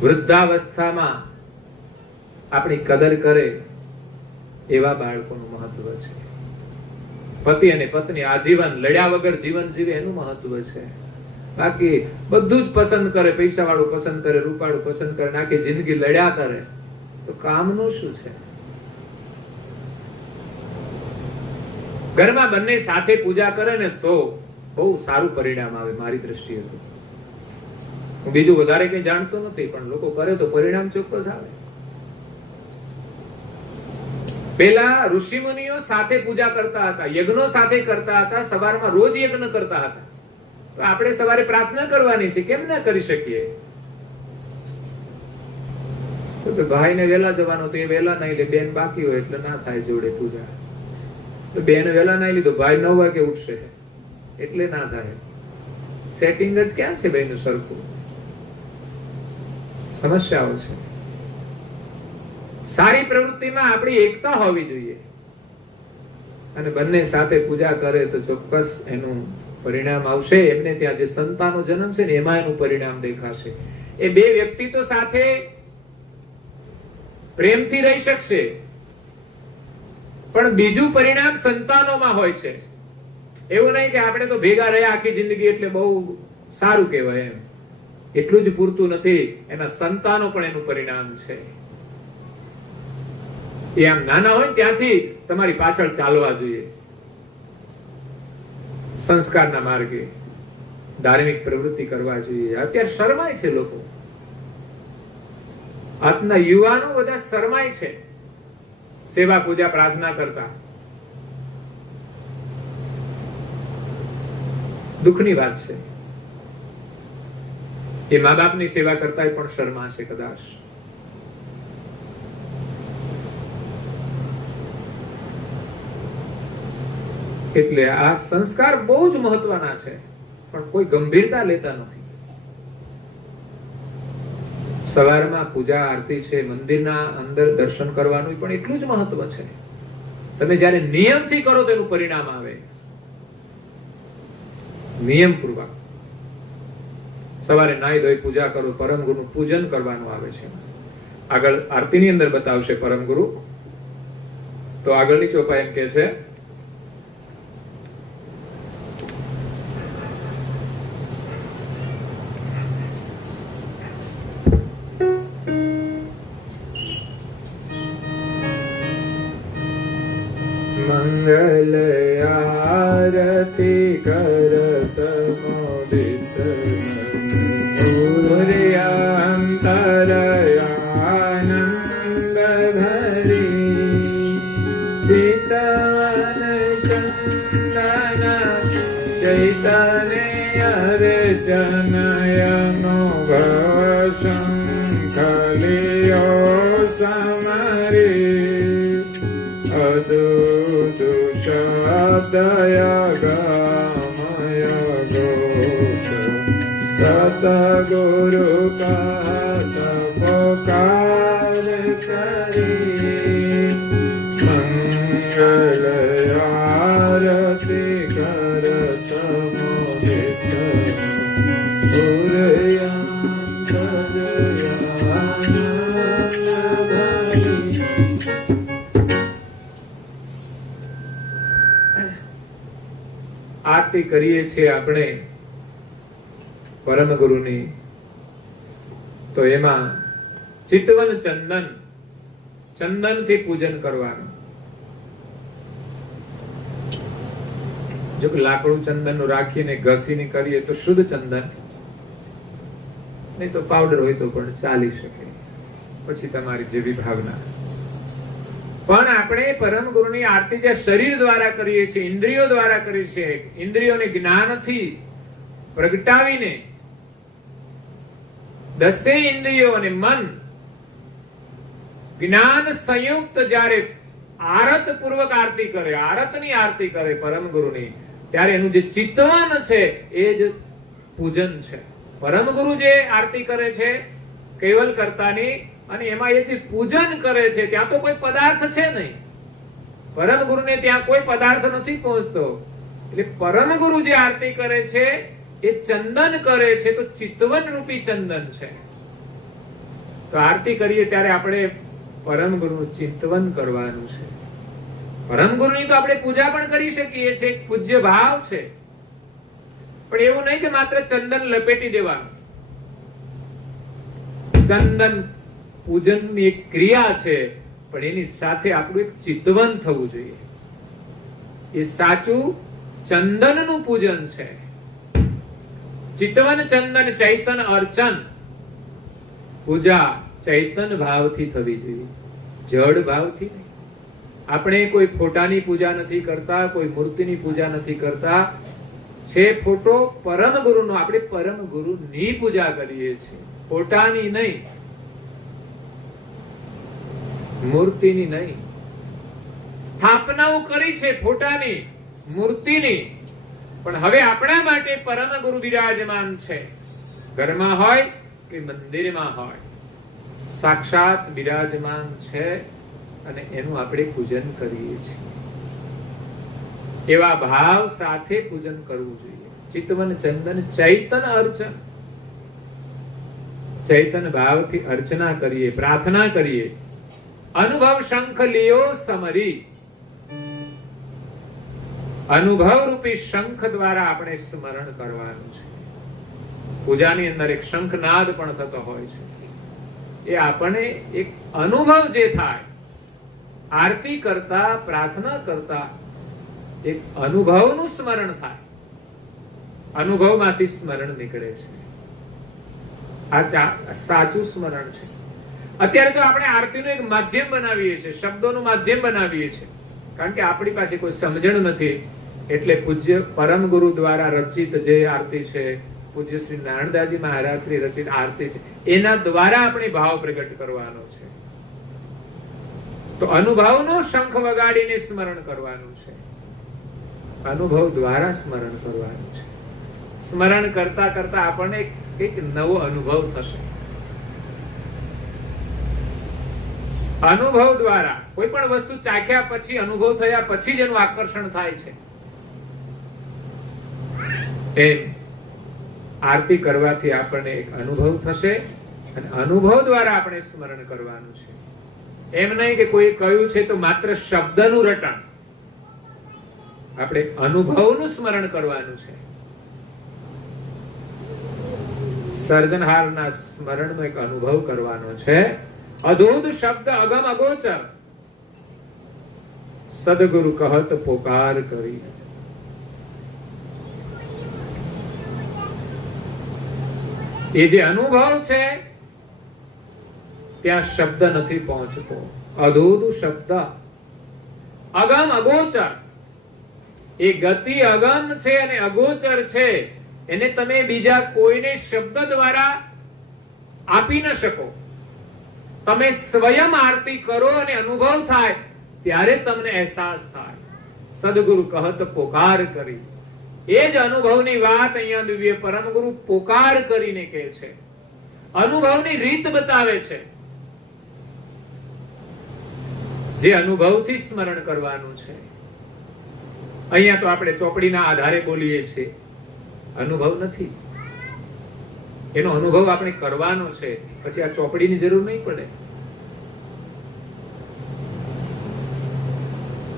વૃદ્ધાવસ્થામાં આપણી કદર કરે એવા બાળકોનું મહત્વ છે. પતિ અને પત્ની આજીવન લડ્યા વગર જીવન જીવે એનું મહત્વ છે. બાકી બધું જ પસંદ કરે, પૈસા વાળું પસંદ કરે, રૂપાળું પસંદ કરે, આખી જિંદગી લડ્યા કરે તો કામનું શું છે? ઘરમાં બંને સાથે પૂજા કરે ને તો બહુ સારું પરિણામ આવે મારી દ્રષ્ટિએ તો. હું બીજું વધારે કઈ જાણતો નથી, પણ લોકો કરે તો પરિણામ ચોક્કસ આવે. પેલા ઋષિ મુનિઓ સાથે પૂજા કરતા હતા, યજ્ઞો સાથે કરતા હતા, સવારમાં રોજ યજ્ઞ કરતા હતા. તો આપણે સવારે પ્રાર્થના કરવાની છે, કેમ ના કરી શકીએ? તો ભાઈને વેલા જવાનો તો એ વેલા નહીં લે, બેન બાકી હોય એટલે ના થાય જોડે પૂજા. તો બેન વેલા નહીં લીધો, ભાઈ 9 વાગે ઉઠશે એટલે ના થાય. સેટિંગ જ ક્યાં છે બેનું સરખું? સમસ્યાઓ છે. સારી પ્રવૃત્તિમાં આપણી એકતા હોવી જોઈએ, અને બંને સાથે પૂજા કરે તો ચોક્કસ એનું પરિણામ આવશે. એમને ત્યાં જે સંતાનો જન્મ છે ને એમાં એનું પરિણામ દેખાશે. એ બે વ્યક્તિ તો સાથે પ્રેમથી રહી શકશે, પણ બીજું પરિણામ સંતાનોમાં હોય છે. એવું નહીં કે આપણે તો ભેગા રહ્યા આખી જિંદગી એટલે બહુ સારું કહેવાય એમ. એટલું જ પૂરતું નથી, એના સંતાનો પણ એનું પરિણામ છે. એ આમ નાના હોય ત્યાંથી તમારી પાછળ ચાલવા જોઈએ, સંસ્કારના માર્ગે ધાર્મિક પ્રવૃત્તિ કરવા જોઈએ. અત્યારે શરમાય છે લોકો, આજના યુવાનો બધા શરમાય છે સેવા પૂજા પ્રાર્થના કરતા. દુઃખની વાત છે. એ મા બાપની સેવા કરતા પણ શરમા છે કદાચ. એટલે આ સંસ્કાર બહુ જ મહત્વના છે, પણ કોઈ ગંભીરતા લેતા નથી. સવારમાં પૂજા આરતી છે, મંદિરના અંદર દર્શન કરવાનું પણ એટલું જ મહત્વ છે. તમે જ્યારે નિયમથી કરો તો એનું પરિણામ આવે. નિયમપૂર્વક સવારે નાઈ ધોઈ પૂજા કરો, પરમ ગુરુનું પૂજન કરવાનું આવે છે. આગળ આરતીની અંદર બતાવશે પરમ ગુરુ. તો આગળની ચોપા એમ કે છે, મંગલ આરતી કરત મોદિત સૂર્યાંતરયાનંદ ભરી ચિતવન ચંદન ચૈતન્ય અર્ચનયનો શંખલિયો સમરી અદુષાદય ગામય ગોત સતગુરુ પોકાર કરી મંગલ આરતી કરત મોદિત આરતી કરીએ છીએ આપણે પરમ ગુરુની, તો એમાં ચિતવન ચંદન, ચંદનથી પૂજન કરવાનું. જો લાકડું ચંદન નું રાખીને ઘસીને કરીએ તો શુદ્ધ ચંદન, નહીં તો પાવડર હોય તો પણ ચાલી શકે, પછી તમારી જેવી ભાવના. પણ આપણે પરમ ગુરુની આરતી જે શરીર દ્વારા કરીએ છીએ, ઇન્દ્રિયો દ્વારા કરીએ છીએ, ઇન્દ્રિયોને જ્ઞાનથી પ્રગટાવીને, દસે ઇન્દ્રિયો અને મન જ્ઞાન સંયુક્ત જ્યારે આરત પૂર્વક આરતી કરે, આરતની આરતી કરે પરમ ગુરુની, ત્યારે એનું જે ચિત્તવન છે એ જ પૂજન છે. પરમ ગુરુ જે આરતી કરે છે કેવલ કર્તાની, અને એમાં એ જે પૂજન કરે છે ત્યાં તો કોઈ પદાર્થ છે નહીં. પરમ ગુરુને ત્યાં કોઈ પદાર્થ નથી પહોંચતો. એટલે પરમ ગુરુ જે આરતી કરે છે એ ચંદન કરે છે, તો ચિત્તવન રૂપી ચંદન છે. તો આરતી કરીએ ત્યારે આપણે પરમ ગુરુનું ચિંતવન કરવાનું છે. પરમ ગુરુની તો આપણે પૂજા પણ કરી શકીએ છીએ, એક પૂજ્ય ભાવ છે, પણ એવું નહીં કે માત્ર ચંદન લપેટી દેવાનું. ચંદન પૂજનની એક ક્રિયા છે, પણ એની સાથે આપણું એક ચિંતવન થવું જોઈએ. એ સાચું ચંદનનું પૂજન છે. ચિતવન ચંદન ચૈતન અર્ચન પૂજા ચૈતન ભાવથી થવી જોઈએ, જડ ભાવથી નહીં. આપણે કોઈ ફોટાની પૂજા નથી કરતા, કોઈ મૂર્તિની પૂજા નથી કરતા. છે ફોટો પરમ ગુરુનો, આપણે પરમ ગુરુની પૂજા કરીએ છીએ, ફોટાની નહીં, મૂર્તિની નહીં. સ્થાપનાઓ કરી છે ફોટાની, મૂર્તિની, પણ હવે આપણા માટે પરમ ગુરુ બિરાજમાન છે. ઘરમાં હોય કે મંદિરમાં હોય, સાક્ષાત બિરાજમાન છે અને એનું આપણે પૂજન કરીએ છીએ. એવા ભાવ સાથે પૂજન કરવું જોઈએ. ચિતવન ચંદન ચૈતન અર્ચન, ચૈતન ભાવથી અર્ચના કરીએ, પ્રાર્થના કરીએ. અનુભવ શંખ લિયો સમરી, અનુભવ રૂપી શંખ દ્વારા આપણે સ્મરણ કરવાનું છે. પૂજાની અંદર એક શંખનાદ પણ થતો હોય છે. એ આપણે એક અનુભવ જે થાય, આરતી કરતા, પ્રાર્થના કરતા એક અનુભવનું સ્મરણ થાય, અનુભવમાંથી સ્મરણ નીકળે છે. આ સાચું સ્મરણ છે. અત્યારે તો આપણે આરતીનું એક માધ્યમ બનાવીએ છીએ, શબ્દોનું માધ્યમ બનાવીએ છીએ, કારણ કે આપણી પાસે કોઈ સમજણ નથી. એટલે પૂજ્ય પરમ ગુરુ દ્વારા રચિત જે આરતી છે, પૂજ્ય શ્રી નારાયણદાસજી મહારાજ શ્રી રચિત આરતી છે, એના દ્વારા આપણે ભાવ પ્રગટ કરવાનો છે. તો અનુભવનો શંખ વગાડીને સ્મરણ કરવાનું છે, અનુભવ દ્વારા સ્મરણ કરવાનું છે. સ્મરણ કરતા કરતા આપણને એક નવો અનુભવ થશે. અનુભવ દ્વારા કોઈ પણ વસ્તુ ચાખ્યા પછી, અનુભવ થયા પછી જ એનું આકર્ષણ થાય છે. એમ આરતી કરવાથી આપણને એક અનુભવ થશે અને અનુભવ દ્વારા આપણે સ્મરણ કરવાનું છે. એમ નહીં કે કોઈ કહ્યું છે તો માત્ર શબ્દનું રટણ, આપણે અનુભવનું સ્મરણ કરવાનું છે. સર્જનહારના સ્મરણનો એક અનુભવ કરવાનો છે. અદૂધ શબ્દ અગમ અગોચર, સદગુરુ કહત પોકાર કરી. એ જે અનુભવ છે ત્યાં શબ્દ નથી પહોંચતો. અદૂધ શબ્દ અગમ અગોચર, એ ગતિ અગમ છે અને અગોચર છે. એને તમે બીજા કોઈને શબ્દ દ્વારા આપી ન શકો. તમે સ્વયં આરતી કરો અને અનુભવ થાય ત્યારે તમને અહેસાસ થાય. સદગુરુ કહત પોકાર કરી. એ જ અનુભવની વાત અહીંયા દિવ્ય પરમ ગુરુ પોકાર કરીને કહે છે, અનુભવની રીત બતાવે છે. જે અનુભવથી સ્મરણ કરવાનું છે. અહીંયા તો આપણે ચોપડીના આધારે બોલીએ છીએ, અનુભવ નથી. એનો અનુભવ આપણે કરવાનો છે, પછી આ ચોપડીની જરૂર નહીં પડે.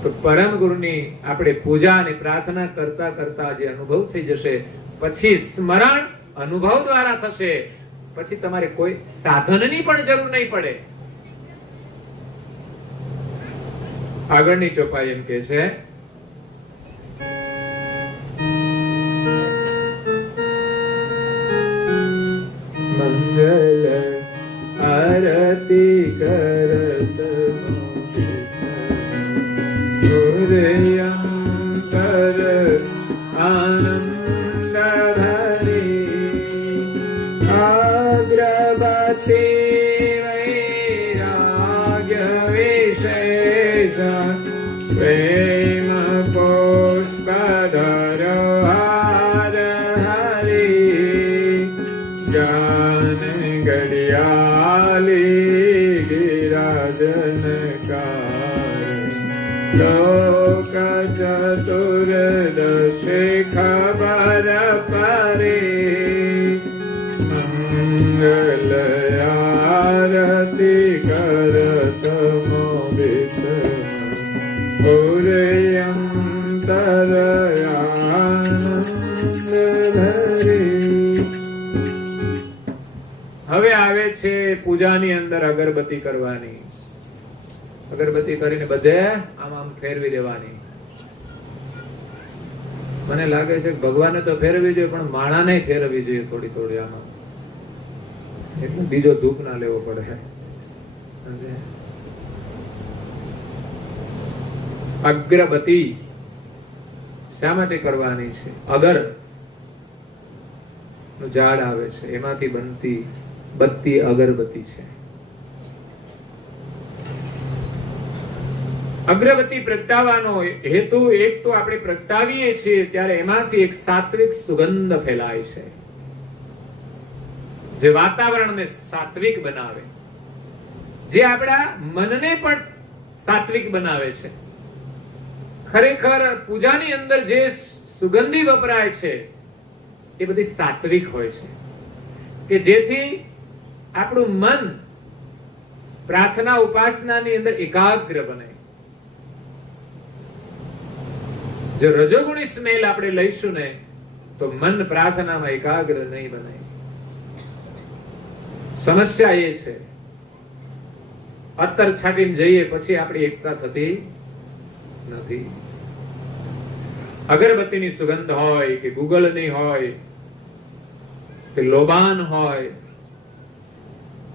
તો પરમ ગુરુની આપણે પૂજા અને પ્રાર્થના કરતા કરતા જે અનુભવ થઈ જશે, પછી સ્મરણ અનુભવ દ્વારા થશે. પછી તમારે કોઈ સાધનની પણ જરૂર નહીં પડે. આગળની ચોપાઈ એમ કે છે, મંગલ આરતી કરત કર આનંદ ધરી અગ્રવતી વૈરાગ્ય વિશેષ પ્રેમ પુષ્પધર હાર હરી જ્ઞાન ઘડિયાલી ગિરાજન લોક ચતુર્દશી ખબર પરે મંગલ આરતી કરત હવે આવે છે પૂજાની અંદર અગરબત્તી કરવાની. અગરબત્તી કરીને બધે આમ આમ ફેરવી દેવાની. મને લાગે છે કે ભગવાને તો ફેરવી જોઈએ, પણ માણાને ફેરવી જોઈએ થોડી થોડી આમાં, એટલે બીજો ધૂપ ના લેવો પડે. અગરબત્તી શા માટે કરવાની છે? અગર નું ઝાડ આવે છે, એમાંથી બનતી બત્તી અગરબત્તી છે. અગરબત્તી પ્રગટાવવાનો હેતુ એક તો આપણે પ્રગટાવીએ છીએ ત્યારે એમાંથી એક સાત્વિક સુગંધ ફેલાય છે, જે વાતાવરણને સાત્વિક બનાવે, જે આપણા મનને પણ સાત્વિક બનાવે છે. ખરેખર પૂજાની અંદર જે સુગંધી વપરાય છે એ બધી સાત્વિક હોય છે, કે જેથી આપણું મન પ્રાર્થના ઉપાસનાની અંદર એકાગ્ર બને. જો રજોગુણી સ્મેલ આપણે લઈશું ને તો મન પ્રાર્થનામાં એકાગ્ર નહીં બને. સમસ્યા એ છે અત્તર છાટીને જઈએ પછી આપણી એકતા થતી નથી. અગરબત્તીની સુગંધ હોય કે ગુગળની હોય કે લોબાન હોય,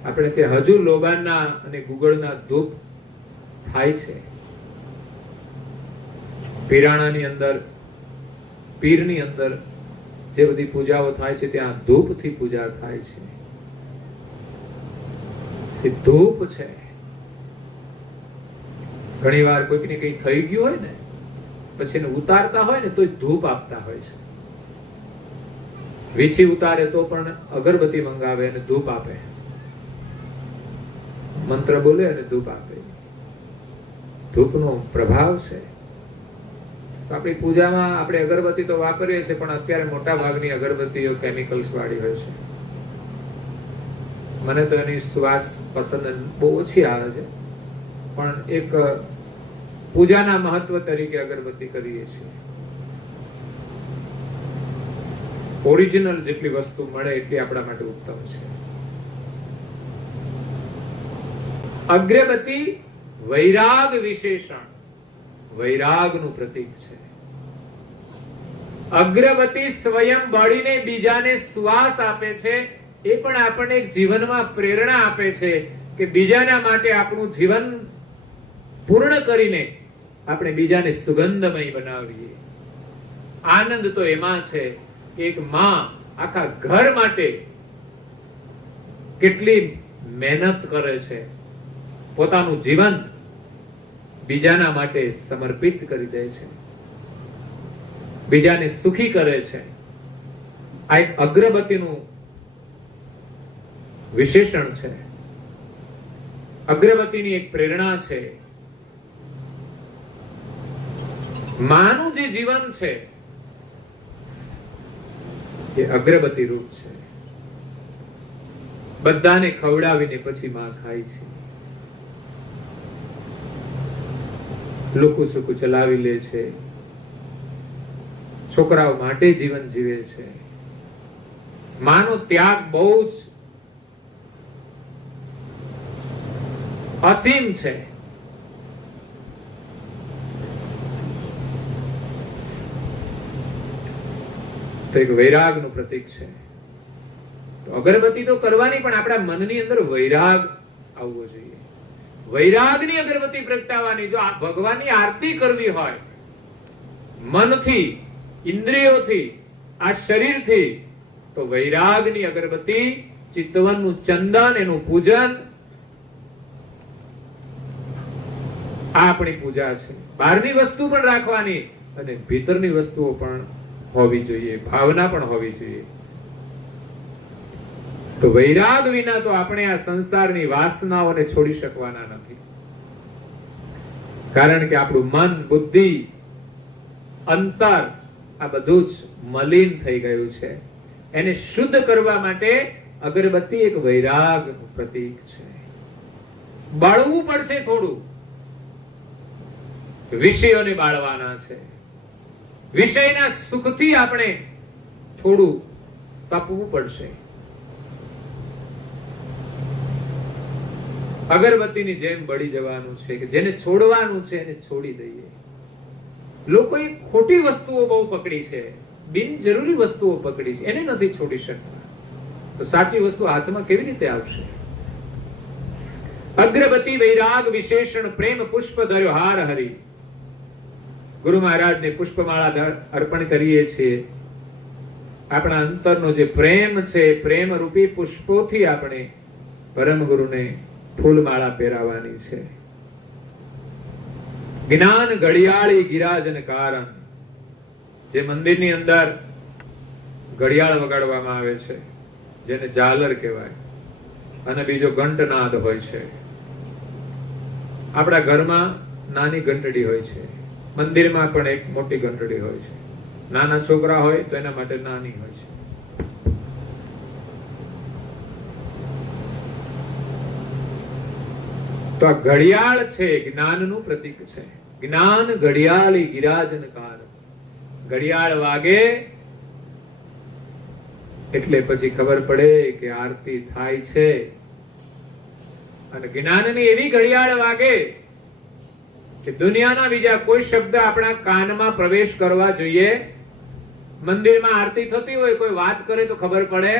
આપણે તે હજુ લોબાનના અને ગુગળના ધૂપ થાય છે. પીરાણાની અંદર, પીરની અંદર જે બધી પૂજાઓ થાય છે ત્યાં ધૂપથી પૂજા થાય છે. એ ધૂપ છે. ઘણી વાર કોઈકને કઈ થઈ ગયું હોય ને પછી એને ઉતારતા હોય ને તો ધૂપ આપતા હોય છે. વીછી ઉતારે તો પણ અગરબત્તી મંગાવે અને ધૂપ આપે, મંત્ર બોલે અને ધૂપ આપે. ધૂપનો પ્રભાવ છે. તો આપણી પૂજામાં આપણે અગરબત્તી તો વાપરીએ છીએ, પણ અત્યારે મોટા ભાગની અગરબત્તીઓ કેમિકલ્સ વાળી હોય છે. મને તો એની સુવાસ પસંદ બહુ ઓછી આવે છે, પણ એક પૂજાના મહત્વ તરીકે અગરબત્તી કરીએ છીએ. ઓરિજિનલ જેટલી વસ્તુ મળે એટલી આપણા માટે ઉત્તમ છે. અગરબત્તી વૈરાગ વિશેષણ, વૈરાગનું પ્રતીક છે. અગરબત્તી સ્વયં બળીને બીજાને સુવાસ આપે છે. એ પણ આપણને એક જીવનમાં પ્રેરણા આપે છે કે બીજાના માટે આપણું જીવન પૂર્ણ કરીને આપણે બીજાને સુગંધમય બનાવીએ. આનંદ તો એમાં છે કે એક માં આખા ઘર માટે કેટલી મહેનત કરે છે, પોતાનું જીવન બીજાના માટે સમર્પિત કરી દે છે, બીજાને સુખી કરે છે. આ એક અગરબત્તીનું વિશેષણ છે. અગરબત્તીની એક પ્રેરણા છે. માનું જે જીવન છે એ અગરબત્તી રૂપ છે. બધાને ખવડાવીને પછી માં ખાય છે. લોકો સુખ ચલાવી લે છે, છોકરાઓ માટે જીવન જીવે છે. માનો ત્યાગ બહુ જ અસીમ છે. તો એક વૈરાગનું પ્રતીક છે. તો અગરબત્તી તો કરવાની, પણ આપણા મનની અંદર વૈરાગ આવવો જોઈએ. વૈરાગની અગરબત્તી પ્રગટાવવાની. જો આ ભગવાનની આરતી કરવી હોય મનથી, ઇન્દ્રિયોથી, આ શરીરથી, તો વૈરાગની અગરબત્તી, ચિતવનનું ચંદન, એનું પૂજન, આ આપણી પૂજા છે. બહારની વસ્તુ પણ રાખવાની અને ભીતરની વસ્તુઓ પણ હોવી જોઈએ, ભાવના પણ હોવી જોઈએ. તો વૈરાગ વિના તો આપણે આ સંસારની વાસનાઓને છોડી શકવાના નથી. કારણ કે આપણું મન, બુદ્ધિ, અંતર આ બધું જ મલિન થઈ ગયું છે. એને શુદ્ધ કરવા માટે અગરબત્તી એક વૈરાગનું પ્રતીક છે. બળવું પડશે થોડું, વિષયોને બાળવાના છે. વિષયના સુખથી આપણે થોડું તપવું પડશે. અગરબત્તીની જેમ બળી જવાનું છે કે જેને છોડવાનું છે એને છોડી દઈએ. લોકોએ ખોટી વસ્તુઓ બહુ પકડી છે, બિનજરૂરી વસ્તુઓ પકડી છે, એને નથી છોડી શકતા. તો સાચી વસ્તુ હાથમાં કેવી રીતે આવશે? અગ્રબત્તી વૈરાગ વિશેષણ પ્રેમ પુષ્પ ધર્યો હાર હરી. ગુરુ મહારાજને પુષ્પમાળા અર્પણ કરીએ છીએ. આપણા અંતરનો જે પ્રેમ છે, પ્રેમ રૂપી પુષ્પોથી આપણે પરમ ગુરુને ફૂલમાળા પહેરાવાની છે. જ્ઞાન ઘડિયાળી ગિરાજન કારણ. જે મંદિરની અંદર ઘડિયાળ વગાડવામાં આવે છે, જેને ઝાલર કહેવાય, અને બીજો ઘંટનાદ હોય છે. આપણા ઘરમાં નાની ઘંટડી હોય છે, મંદિરમાં પણ એક મોટી ઘંટડી હોય છે. નાના છોકરા હોય તો એના માટે નાની હોય છે. તો આ ઘડિયાળ છે જ્ઞાનનું પ્રતીક છે. જ્ઞાન ઘડિયાળી ગિરાજન કાર. ઘડિયાળ વાગે એટલે પછી ખબર પડે કે આરતી થાય છે. અને જ્ઞાનની એવી ઘડિયાળ વાગે કે દુનિયાના બીજા કોઈ શબ્દ આપણા કાનમાં પ્રવેશ કરવા જોઈએ. મંદિરમાં આરતી થતી હોય, કોઈ વાત કરે તો ખબર પડે.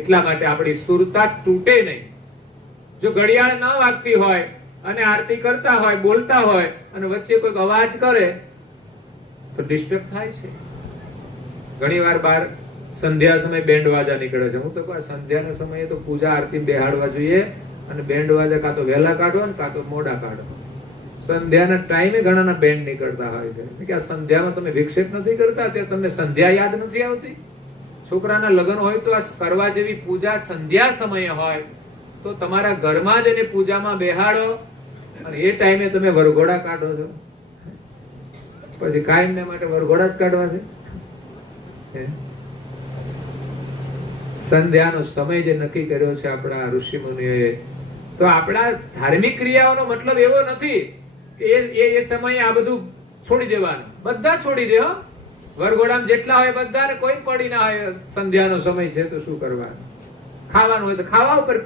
એટલા માટે આપણી સુરતા તૂટે નહીં. જો ઘડિયાળ ન વાગતી હોય અને આરતી કરતા હોય, બોલતા હોય, અને વચ્ચે કોઈ અવાજ કરે તો ડિસ્ટર્બ થાય છે. ઘણી વાર બહાર સંધ્યા સમયે બેન્ડ વાજા નીકળે છે. હું તો કહું સંધ્યાના સમયે તો પૂજા આરતી બેહાડવા જોઈએ, અને બેન્ડ વાજા કાં તો વહેલા કાઢો ને કાં તો મોડા કાઢો. સંધ્યાના ટાઈમે ઘણાના બેન્ડ નીકળતા હોય છે કે આ સંધ્યામાં તમે વિક્ષેપ નથી કરતા, તે તમને સંધ્યા યાદ નથી આવતી. છોકરાના લગ્ન હોય તો આ કરવા જેવી પૂજા સંધ્યા સમયે હોય તો તમારા ઘરમાં જ એને પૂજામાં બેહાડો, અને એ ટાઈમે તમે વરઘોડા કાઢો છો. પછી કાયમને માટે વરઘોડા જ કાઢવા છે. સંધ્યાનો સમય જે નક્કી કર્યો છે આપણા ઋષિ મુનિઓએ, તો આપણા ધાર્મિક ક્રિયાઓનો મતલબ એવો નથી કે એ સમયે આ બધું છોડી દેવાનું. બધા છોડી દે. વરઘોડામાં જેટલા હોય બધાને કોઈ પડી ના હોય. સંધ્યાનો સમય છે તો શું કરવાનું? ખાવાનું હોય તો ખાવા ઉપર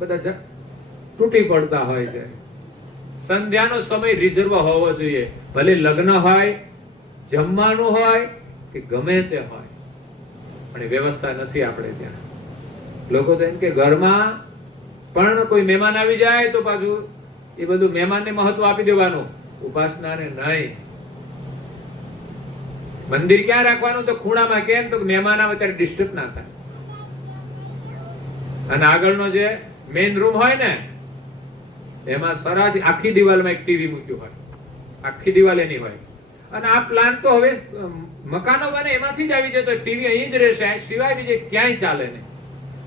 બધા તૂટી પડતા હોય છે. સંધ્યાનો સમય રિઝર્વ હોવો જોઈએ. ભલે લગ્ન હોય, જમવાનું હોય કે ગમે તે હોય, પણ વ્યવસ્થા નથી આપણે ત્યાં. લોકો તો એમ કે ઘરમાં પણ કોઈ મહેમાન આવી જાય તો પાછું એ બધું મહેમાનને મહત્વ આપી દેવાનું, ઉપાસનાને નહીં. મંદિર ક્યાં રાખવાનું? તો ખૂણામાં. કેમ? તો મહેમાન આવે ત્યારે ડિસ્ટર્બ ના થાય. અને આગળનો જે મેઇન રૂમ હોય ને, એમાં સરસ આખી દિવાલમાં એક ટીવી મૂક્યું હોય. આખી દિવાલ એની હોય. અને આ પ્લાન તો હવે મકાનો બને એમાંથી જ આવી જાય તો ટીવી અહીં જ રહેશે, સિવાય બીજે ક્યાંય ચાલે નહીં.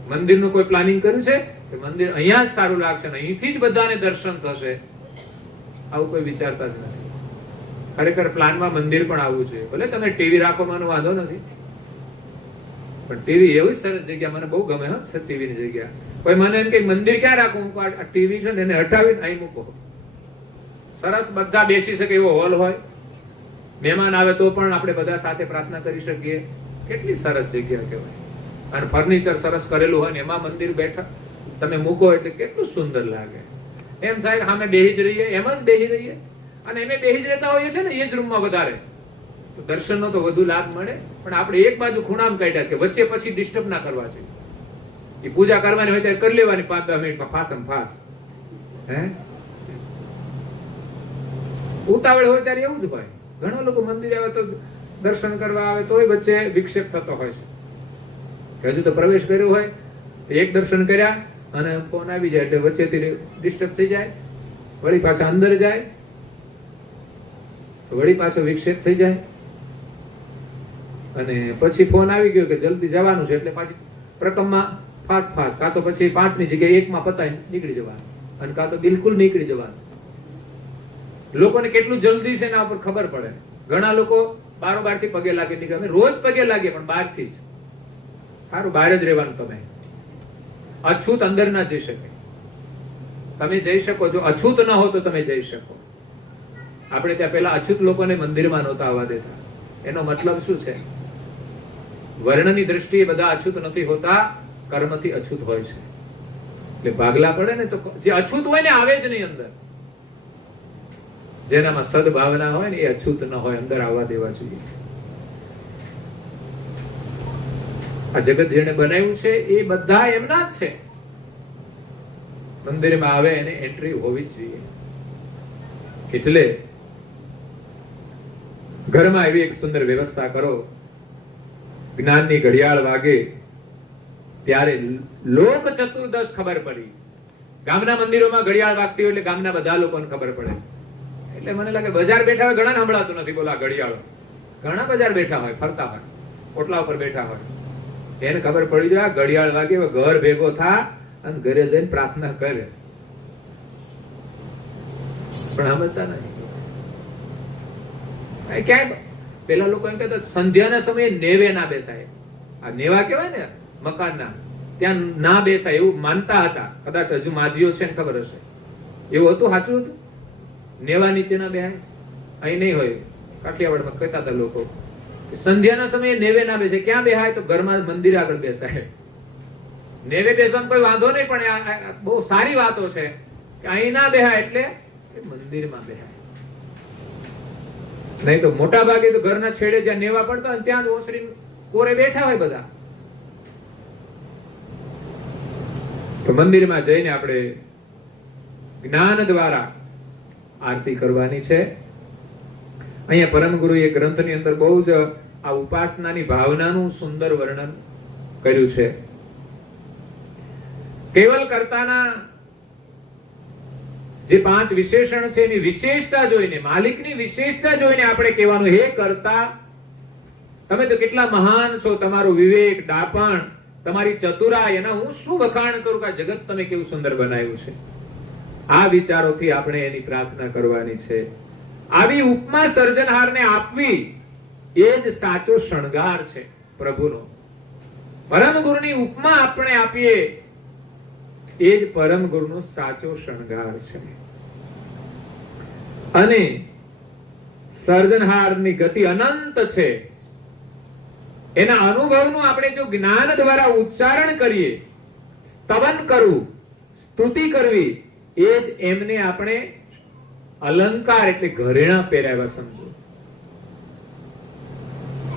મંદિરનું કોઈ પ્લાનિંગ કર્યું છે કે મંદિર અહીંયા જ સારું લાગશે ને અહીંથી જ બધાને દર્શન થશે? આવું કોઈ વિચારતા જ નથી. ખરેખર પ્લાનમાં મંદિર પણ આવવું જોઈએ. ભલે તમે ટીવી રાખો, મને વાંધો નથી, પણ ટીવી એવી સરસ જગ્યા મને બહુ ગમે છે. ટીવીની જગ્યા કોઈ મને એમ કે મંદિર ક્યાં રાખું? આ ટીવી છે ને એને હટાવીને અહીં મૂકો. સરસ બધા બેસી શકે એવો હોલ હોય. મહેમાન આવે તો પણ આપણે બધા સાથે પ્રાર્થના કરી શકીએ. કેટલી સરસ જગ્યા કહેવાય. અને ફર્નિચર સરસ કરેલું હોય ને એમાં મંદિર બેઠા તમે મૂકો એટલે કેટલું સુંદર લાગે. એમ થાય કે અમે બેહી જ રહીએ, એમ જ બેહી રહીએ. અને એમે બેહી જ રહેતા હોઈએ છે ને એ જ રૂમમાં વધારે તો દર્શનનો તો વધુ લાભ મળે. પણ આપણે એક બાજુ ખૂણામાં કાઢ્યા છે, વચ્ચે પછી ડિસ્ટર્બ ના કરવા જોઈએ. એ પૂજા કરવાની હોય ત્યારે કરી લેવાની 5-10 મિનિટમાં ફાસમ ફાસ. ઉતાવળ હોય ત્યારે એવું જ હોય. ઘણા લોકો મંદિરે આવે તો દર્શન કરવા આવે તોય વચ્ચે વિક્ષેપ થતો હોય છે. હજુ તો પ્રવેશ કર્યો હોય એક દર્શન કર્યા અને ફોન આવી જાય એટલે વચ્ચેથી ડિસ્ટર્બ થઈ જાય, વળી પાછા અંદર જાય તો વળી પાછો વિક્ષેપ થઈ જાય, અને પછી ફોન આવી ગયો કે જલ્દી જવાનું છે એટલે પાછી પ્રકમમાં ફાસ્ટ ફાસ્ટ, કાં તો પછી 5 ની જગ્યાએ 1 માં પતાવી નીકળી જવાનું, અને કાં તો બિલકુલ નીકળી જવાનું. લોકોને કેટલું જલ્દી છે એના ઉપર ખબર પડે. ઘણા લોકો બારોબાર થી પગે લાગી નીકળે. રોજ પગે લાગે પણ બહાર થી જ. સારું બહાર જ રહેવાનું. તમે અછૂત અંદર ના જઈ શકે. તમે જઈ શકો, જો અછૂત ન હો તો તમે જઈ શકો. આપણે ત્યાં પેલા અછૂત લોકોને મંદિરમાં નહોતા આવવા દેતા. એનો મતલબ શું છે? વર્ણની દ્રષ્ટિએ બધા અછૂત નથી હોતા, કર્મથી અછૂત હોય છે. એટલે ભાગલા પડે ને તો જે અછૂત હોય ને આવે જ નહીં અંદર. જેનામાં સદભાવના હોય ને એ અછૂત ન હોય, અંદર આવવા દેવા જોઈએ. આ જગત જેને બનાવ્યું છે એ બધા એમના જ છે. મંદિરમાં આવે એને એન્ટ્રી હોવી જ જોઈએ. એટલે ઘરમાં એવી એક સુંદર વ્યવસ્થા કરો, જ્ઞાનની ઘડિયાળ વાગે ત્યારે લોક ચતુર્દશ ખબર પડી. ગામના મંદિરોમાં ઘડિયાળ વાગતી હોય એટલે ગામના બધા લોકોને ખબર પડે. એટલે મને લાગે બજાર બેઠા હોય ઘણા સંભળાતું નથી. બોલા ઘડિયાળો ઘણા બજાર બેઠા હોય, ફરતા હોય, ઓટલા ઉપર બેઠા હોય, એને ખબર પડી જાય ઘડિયાળ વાગે, ઘર ભેગો થા અને ઘરે જઈને પ્રાર્થના કરે. પણ સમજતા નહીં. ક્યાંય પેલા લોકો એમ કહેતા સંધ્યાના સમયે નેવે ના બેસાય. આ નેવા કહેવાય ને મકાનના, ત્યાં ના બેસાય એવું માનતા હતા. કદાચ હજુ માજીઓ છે ને ખબર હશે, એવું હતું. સાચું હતું? નેવા નીચે ના બેહાય. અહીં નહીં હોય. કાઠિયાવાડમાં કહેતા હતા લોકો સંધ્યાના સમયે નેવે ના બેસે. ક્યાં બેહાય? તો ઘરમાં મંદિર આગળ બેસાય. નેવે બેસવામાં કોઈ વાંધો નહીં, પણ બહુ સારી વાતો છે કે અહીં ના બેહાય એટલે મંદિરમાં બેહાય. નહીં તો મોટા ભાગે તો ઘરના છેડે જ્યાં નેવા પડતા હોય ત્યાં જ ઓસરી કોરે બેઠા હોય બધા. તો મંદિરમાં જઈને આપણે જ્ઞાન દ્વારા આરતી કરવાની છે. અહીંયા પરમ ગુરુએ ગ્રંથની અંદર બહુ જ આ ઉપાસનાની ભાવનાનું સુંદર વર્ણન કર્યું છે. કેવલ કર્તાના જે 5 વિશેષણ છે એની વિશેષતા જોઈને, માલિકની વિશેષતા જોઈને આપણે કહેવાનું, હે કર્તા, તમે તો કેટલા મહાન છો, તમારું વિવેક, ડાપણ, તમારી ચતુરાઈ, એના હું શું વખાણ કરું કે આ જગત તમે કેવું સુંદર બનાવ્યું છે. આ વિચારોથી આપણે એની પ્રાર્થના કરવાની છે. આવી ઉપમા સર્જનહારને આપવી એ જ સાચો શણગાર છે પ્રભુનો. પરમ ગુરુની ઉપમા આપણે આપીએ એ જ પરમ ગુરુનો સાચો શણગાર છે. અને સર્જનહારની ગતિ અનંત છે. એના અનુભવનું આપણે જો જ્ઞાન દ્વારા ઉચ્ચારણ કરીએ, સ્તવન કરવું, સ્તુતિ કરવી, એ જ એમને આપણે અલંકાર એટલે ઘરેણા પહેરાવ્યા સમજો.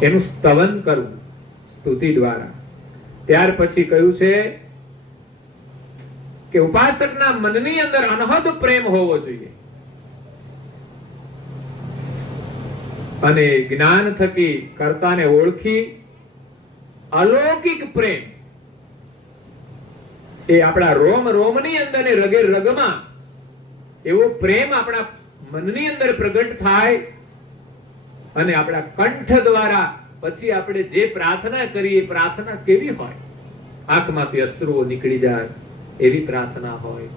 એનું સ્તવન કરવું સ્તુતિ દ્વારા. ત્યાર પછી કહ્યું છે કે ઉપાસકના મનની અંદર અનહદ પ્રેમ હોવો જોઈએ. અને જ્ઞાન થકી કર્તાને ઓળખી અલૌકિક પ્રેમ એ આપણા રોમ રોમની અંદર ને રગે રગમાં એવો પ્રેમ આપણા મનની અંદર પ્રગટ થાય અને આપણા કંઠ દ્વારા પછી આપણે જે પ્રાર્થના કરીએ, પ્રાર્થના કેવી હોય? આંખમાંથી અશ્રુઓ નીકળી જાય એવી પ્રાર્થના હોય.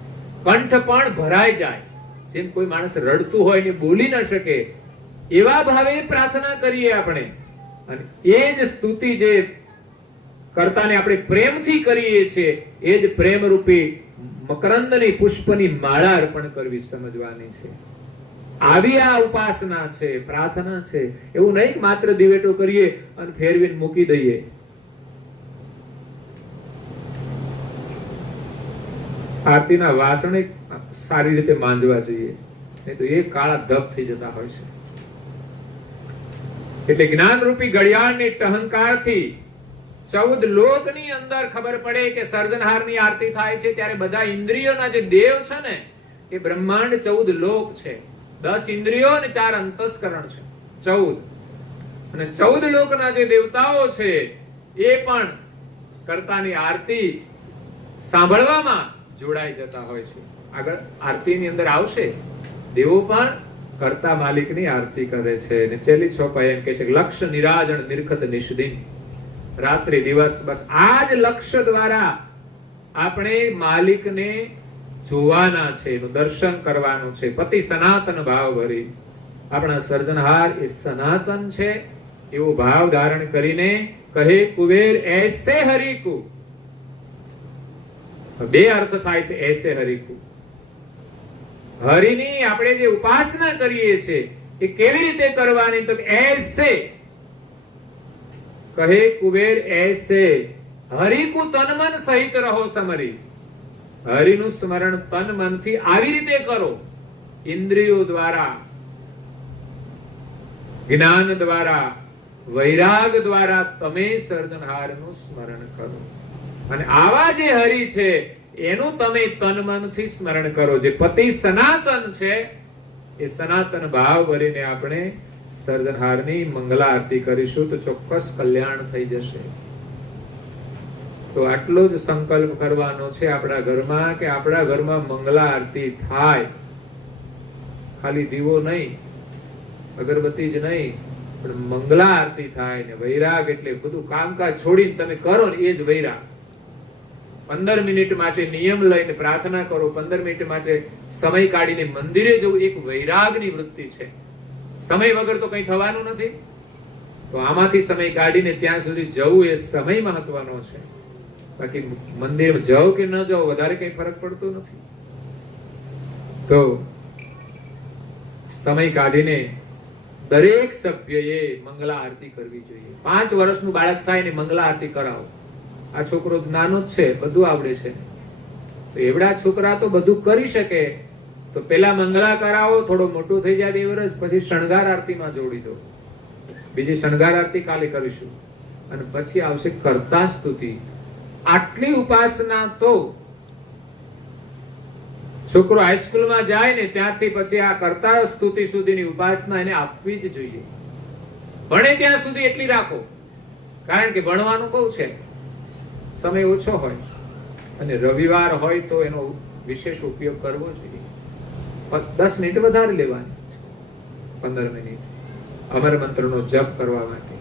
કંઠ પણ ભરાઈ જાય, જેમ કોઈ માણસ રડતું હોય ને બોલી ન શકે એવા ભાવે પ્રાર્થના કરીએ આપણે. અને એ જ સ્તુતિ જે કર્તાને આપણે પ્રેમથી કરીએ છીએ એ જ પ્રેમ રૂપી મકરંદની પુષ્પની માળા અર્પણ કરવી સમજવાની છે. આવી આ ઉપાસના છે, પ્રાર્થના છે. એવું નહીં માત્ર દિવેટો કરીએ અને ફેરવીને મૂકી દઈએ. આરતીના વાસણ સારી રીતે માંજવા જોઈએ, નહીં તો એ કાળા ધબ થઈ જતા હોય છે. એટલે જ્ઞાન રૂપી ઘડિયાળની ટહંકારથી 14 લોકની અંદર ખબર પડે કે સર્જનહારની આરતી થાય છે ત્યારે બધા ઇન્દ્રિયોના જે દેવ છે ને એ બ્રહ્માંડ 14 લોક છે. 10 ઇન્દ્રિયો અને 4 અંતસ્કરણ છે, 14. અને 14 લોકના જે દેવતાઓ છે એ પણ કર્તાની આરતી સાંભળવામાં જોડાઈ જતા હોય છે. આગળ આરતીની અંદર આવશે દેવો પણ કર્તા માલિકની આરતી કરે છે. અને છેલ્લી છોપાઈ એમ કે છે લક્ષ્ય નિરાજણ નિર્ખત નિષદિન, રાત્રિ દિવસ બસ આ જ લક્ષ્ય દ્વારા આપણે માલિકને જોવાના છે, એનું દર્શન કરવાનું છે. પતિ સનાતન ભાવ ભરી આપણા સર્જનહાર એ સનાતન છે એવો ભાવ ધારણ કરીને કહે કુબેર એસે હરિકુ. બે અર્થ થાય છે એસે હરિકુ. હરિની આપણે જે ઉપાસના કરીએ છીએ એ કેવી રીતે કરવાની? તો એસે કહે કુબેર, એસે હરિ કુ તન મન સહિત રહો સમરી. હરિનું સ્મરણ તન મનથી આવી રીતે કરો, ઇન્દ્રિયો દ્વારા, જ્ઞાન દ્વારા, વૈરાગ દ્વારા તમે સર્જનહારનું સ્મરણ કરો. અને આવા જે હરિ છે એનું તમે તન મનથી સ્મરણ કરો. જે પતિ સનાતન છે એ સનાતન ભાવ ભરીને આપણે સર્જનહારની મંગલા આરતી કરીશું તો ચોક્કસ કલ્યાણ થઈ જશે. તો આટલો જ સંકલ્પ કરવાનો છે આપણા ઘરમાં કે આપણા ઘરમાં મંગલા આરતી થાય. ખાલી દીવો નહીં, અગરબત્તી જ નહીં, પણ મંગલા આરતી થાય. ને વૈરાગ એટલે બધું કામકાજ છોડીને તમે કરો ને એ જ વૈરાગ. 15 મિનિટ માટે નિયમ લઈને પ્રાર્થના કરો, 15 મિનિટ માટે સમય કાઢીને મંદિરે જવું, એક વૈરાગની વૃત્તિ છે. સમય વગર તો કંઈ થવાનું નથી. તો આમાંથી સમય કાઢીને ત્યાં સુધી જવું એ સમય મહત્વનો છે. બાકી મંદિર જાઓ કે ન જાઓ વધારે કઈ ફરક પડતો નથી. તો સમય કાઢીને દરેક સભ્યએ મંગલા આરતી કરવી જોઈએ. 5 વર્ષનું બાળક થાય ને મંગલા આરતી કરાવો. આ છોકરો નાનો જ છે, બધું આવડે છે, તો એવડા છોકરા તો બધું કરી શકે. તો પેલા મંગલા કરાવો, થોડો મોટો થઈ જાય 2 વર્ષ પછી શણગાર આરતીમાં જોડી દો. બીજી શણગાર આરતી કાલે કરીશું અને પછી આવશે કરતા સ્તુતિ. આટલી ઉપાસના તો છોકરો હાઈસ્કૂલમાં જાય ને ત્યારથી પછી આ કરતા સ્તુતિ સુધીની ઉપાસના એને આપવી જ જોઈએ. ભણે ત્યાં સુધી એટલી રાખો, કારણ કે ભણવાનું બહુ છે, સમય ઓછો હોય અને રવિવાર હોય તો એનો વિશેષ ઉપયોગ કરવો જોઈએ. 10 મિનિટ વધારે લેવાની, 15 મિનિટ અમર મંત્રનો જપ કરવા માટે.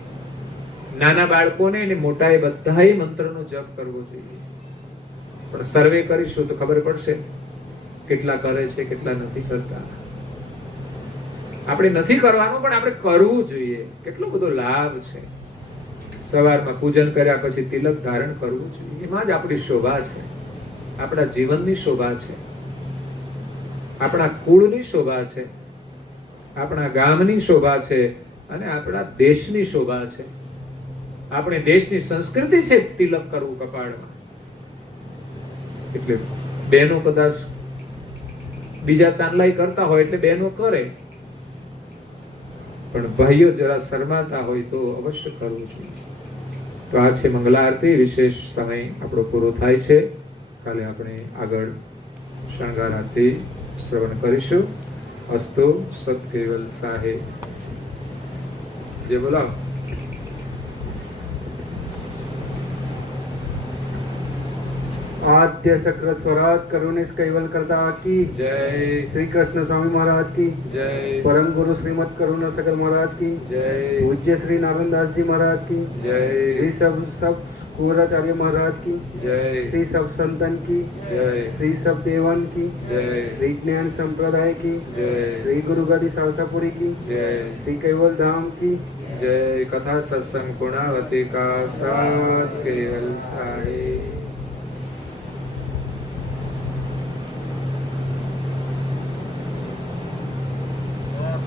નાના બાળકોને અને મોટાએ બધાએ મંત્રનો જપ કરવો જોઈએ. પણ સર્વે કરીશું તો ખબર પડશે કેટલા કરે છે, કેટલા નથી કરતા. આપણે નથી કરવાનું, પણ આપણે કરવું જોઈએ. કેટલો બધો લાભ છે. સવારમાં પૂજન કર્યા પછી તિલક ધારણ કરવું જોઈએ. એમાં જ આપણી શોભા છે, આપણા જીવનની શોભા છે, આપણા કુળની શોભા છે, આપણા ગામની શોભા છે અને આપણા દેશની શોભા છે. આપણે દેશની સંસ્કૃતિ છે તિલક કરવું કપાળમાં. એટલે બહેનો કદાચ બીજા ચાંદલાઈ કરતા હોય એટલે બહેનો કરે, પણ ભાઈઓ જરા શરમાતા હોય તો અવશ્ય કરવું જોઈએ. તો આ છે મંગલા આરતી. વિશેષ સમય આપણો પૂરો થાય છે. કાલે આપણે આગળ શણગાર આરતી શ્રવણ કરીશું. અસ્તુ સત કેવલ સાહેબ જે બોલાવો. आद्य शक्र स्वराज करुणेश कैवल करता की જય श्री कृष्ण स्वामी महाराज की જય परम गुरु श्रीमद करुणा सकल महाराज की જય पूज्य श्री नारायण दास जी महाराज की જય श्री सब कुंवराचार्य महाराज की જય श्री सब संतन की જય श्री सब देवन की જય श्री ज्ञान संप्रदाय की જય श्री गुरु गादी सावतापुरी की જય श्री कैवल धाम की जय. कथा सत्संग गुणावती का साथ केवल साहेब.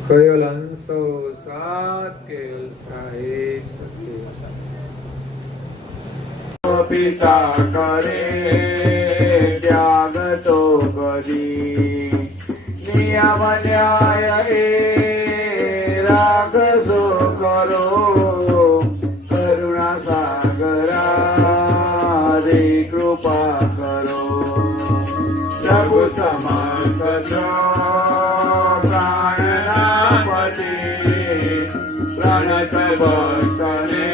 केवल अंशो साथ केवल साहेब सत्य પિતા કરે ત્યાગ તો કરી નિયમ ન્યાય એ રાખશો કરો કરુણા સાગરા રે કૃપા કરો લઘુ સમર્થ છો પ્રાણના પતિ પ્રણત ભક્તને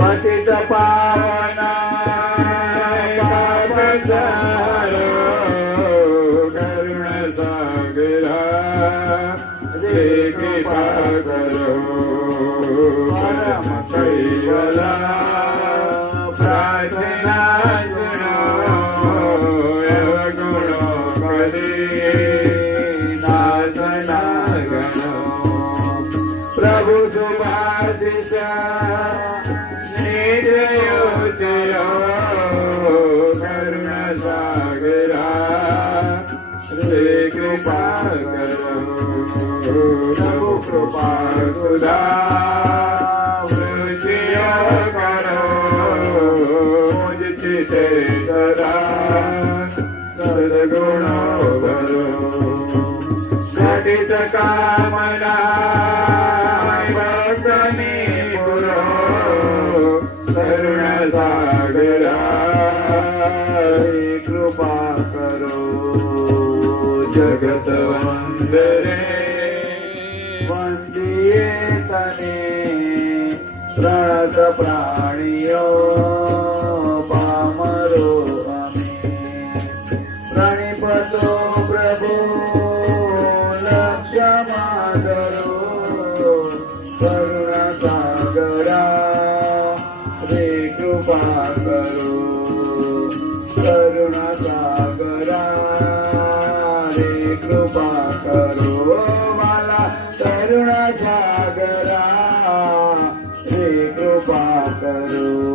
પતિત પાવના પાપસારો કરુણ સાગરા રે કૃપા કરો પરમ કૈવલા પ્રાર્થના સુનો कृपा सुधा वृत्तिय करो मुझची ते सदा सद्गुण भरो घटित कामना भक्तनी पुरो करुण सागरा कृपा करो जगत वंदरे वंदिये तने प्रात प्राणियो पामरो अमे प्रणिपतो प्रभु लक्ष्य माधरो करुणा सागरा रे कृपा करो करुणा सागरा रे कृपा करो मला करुणा सागरा रे कृपा करो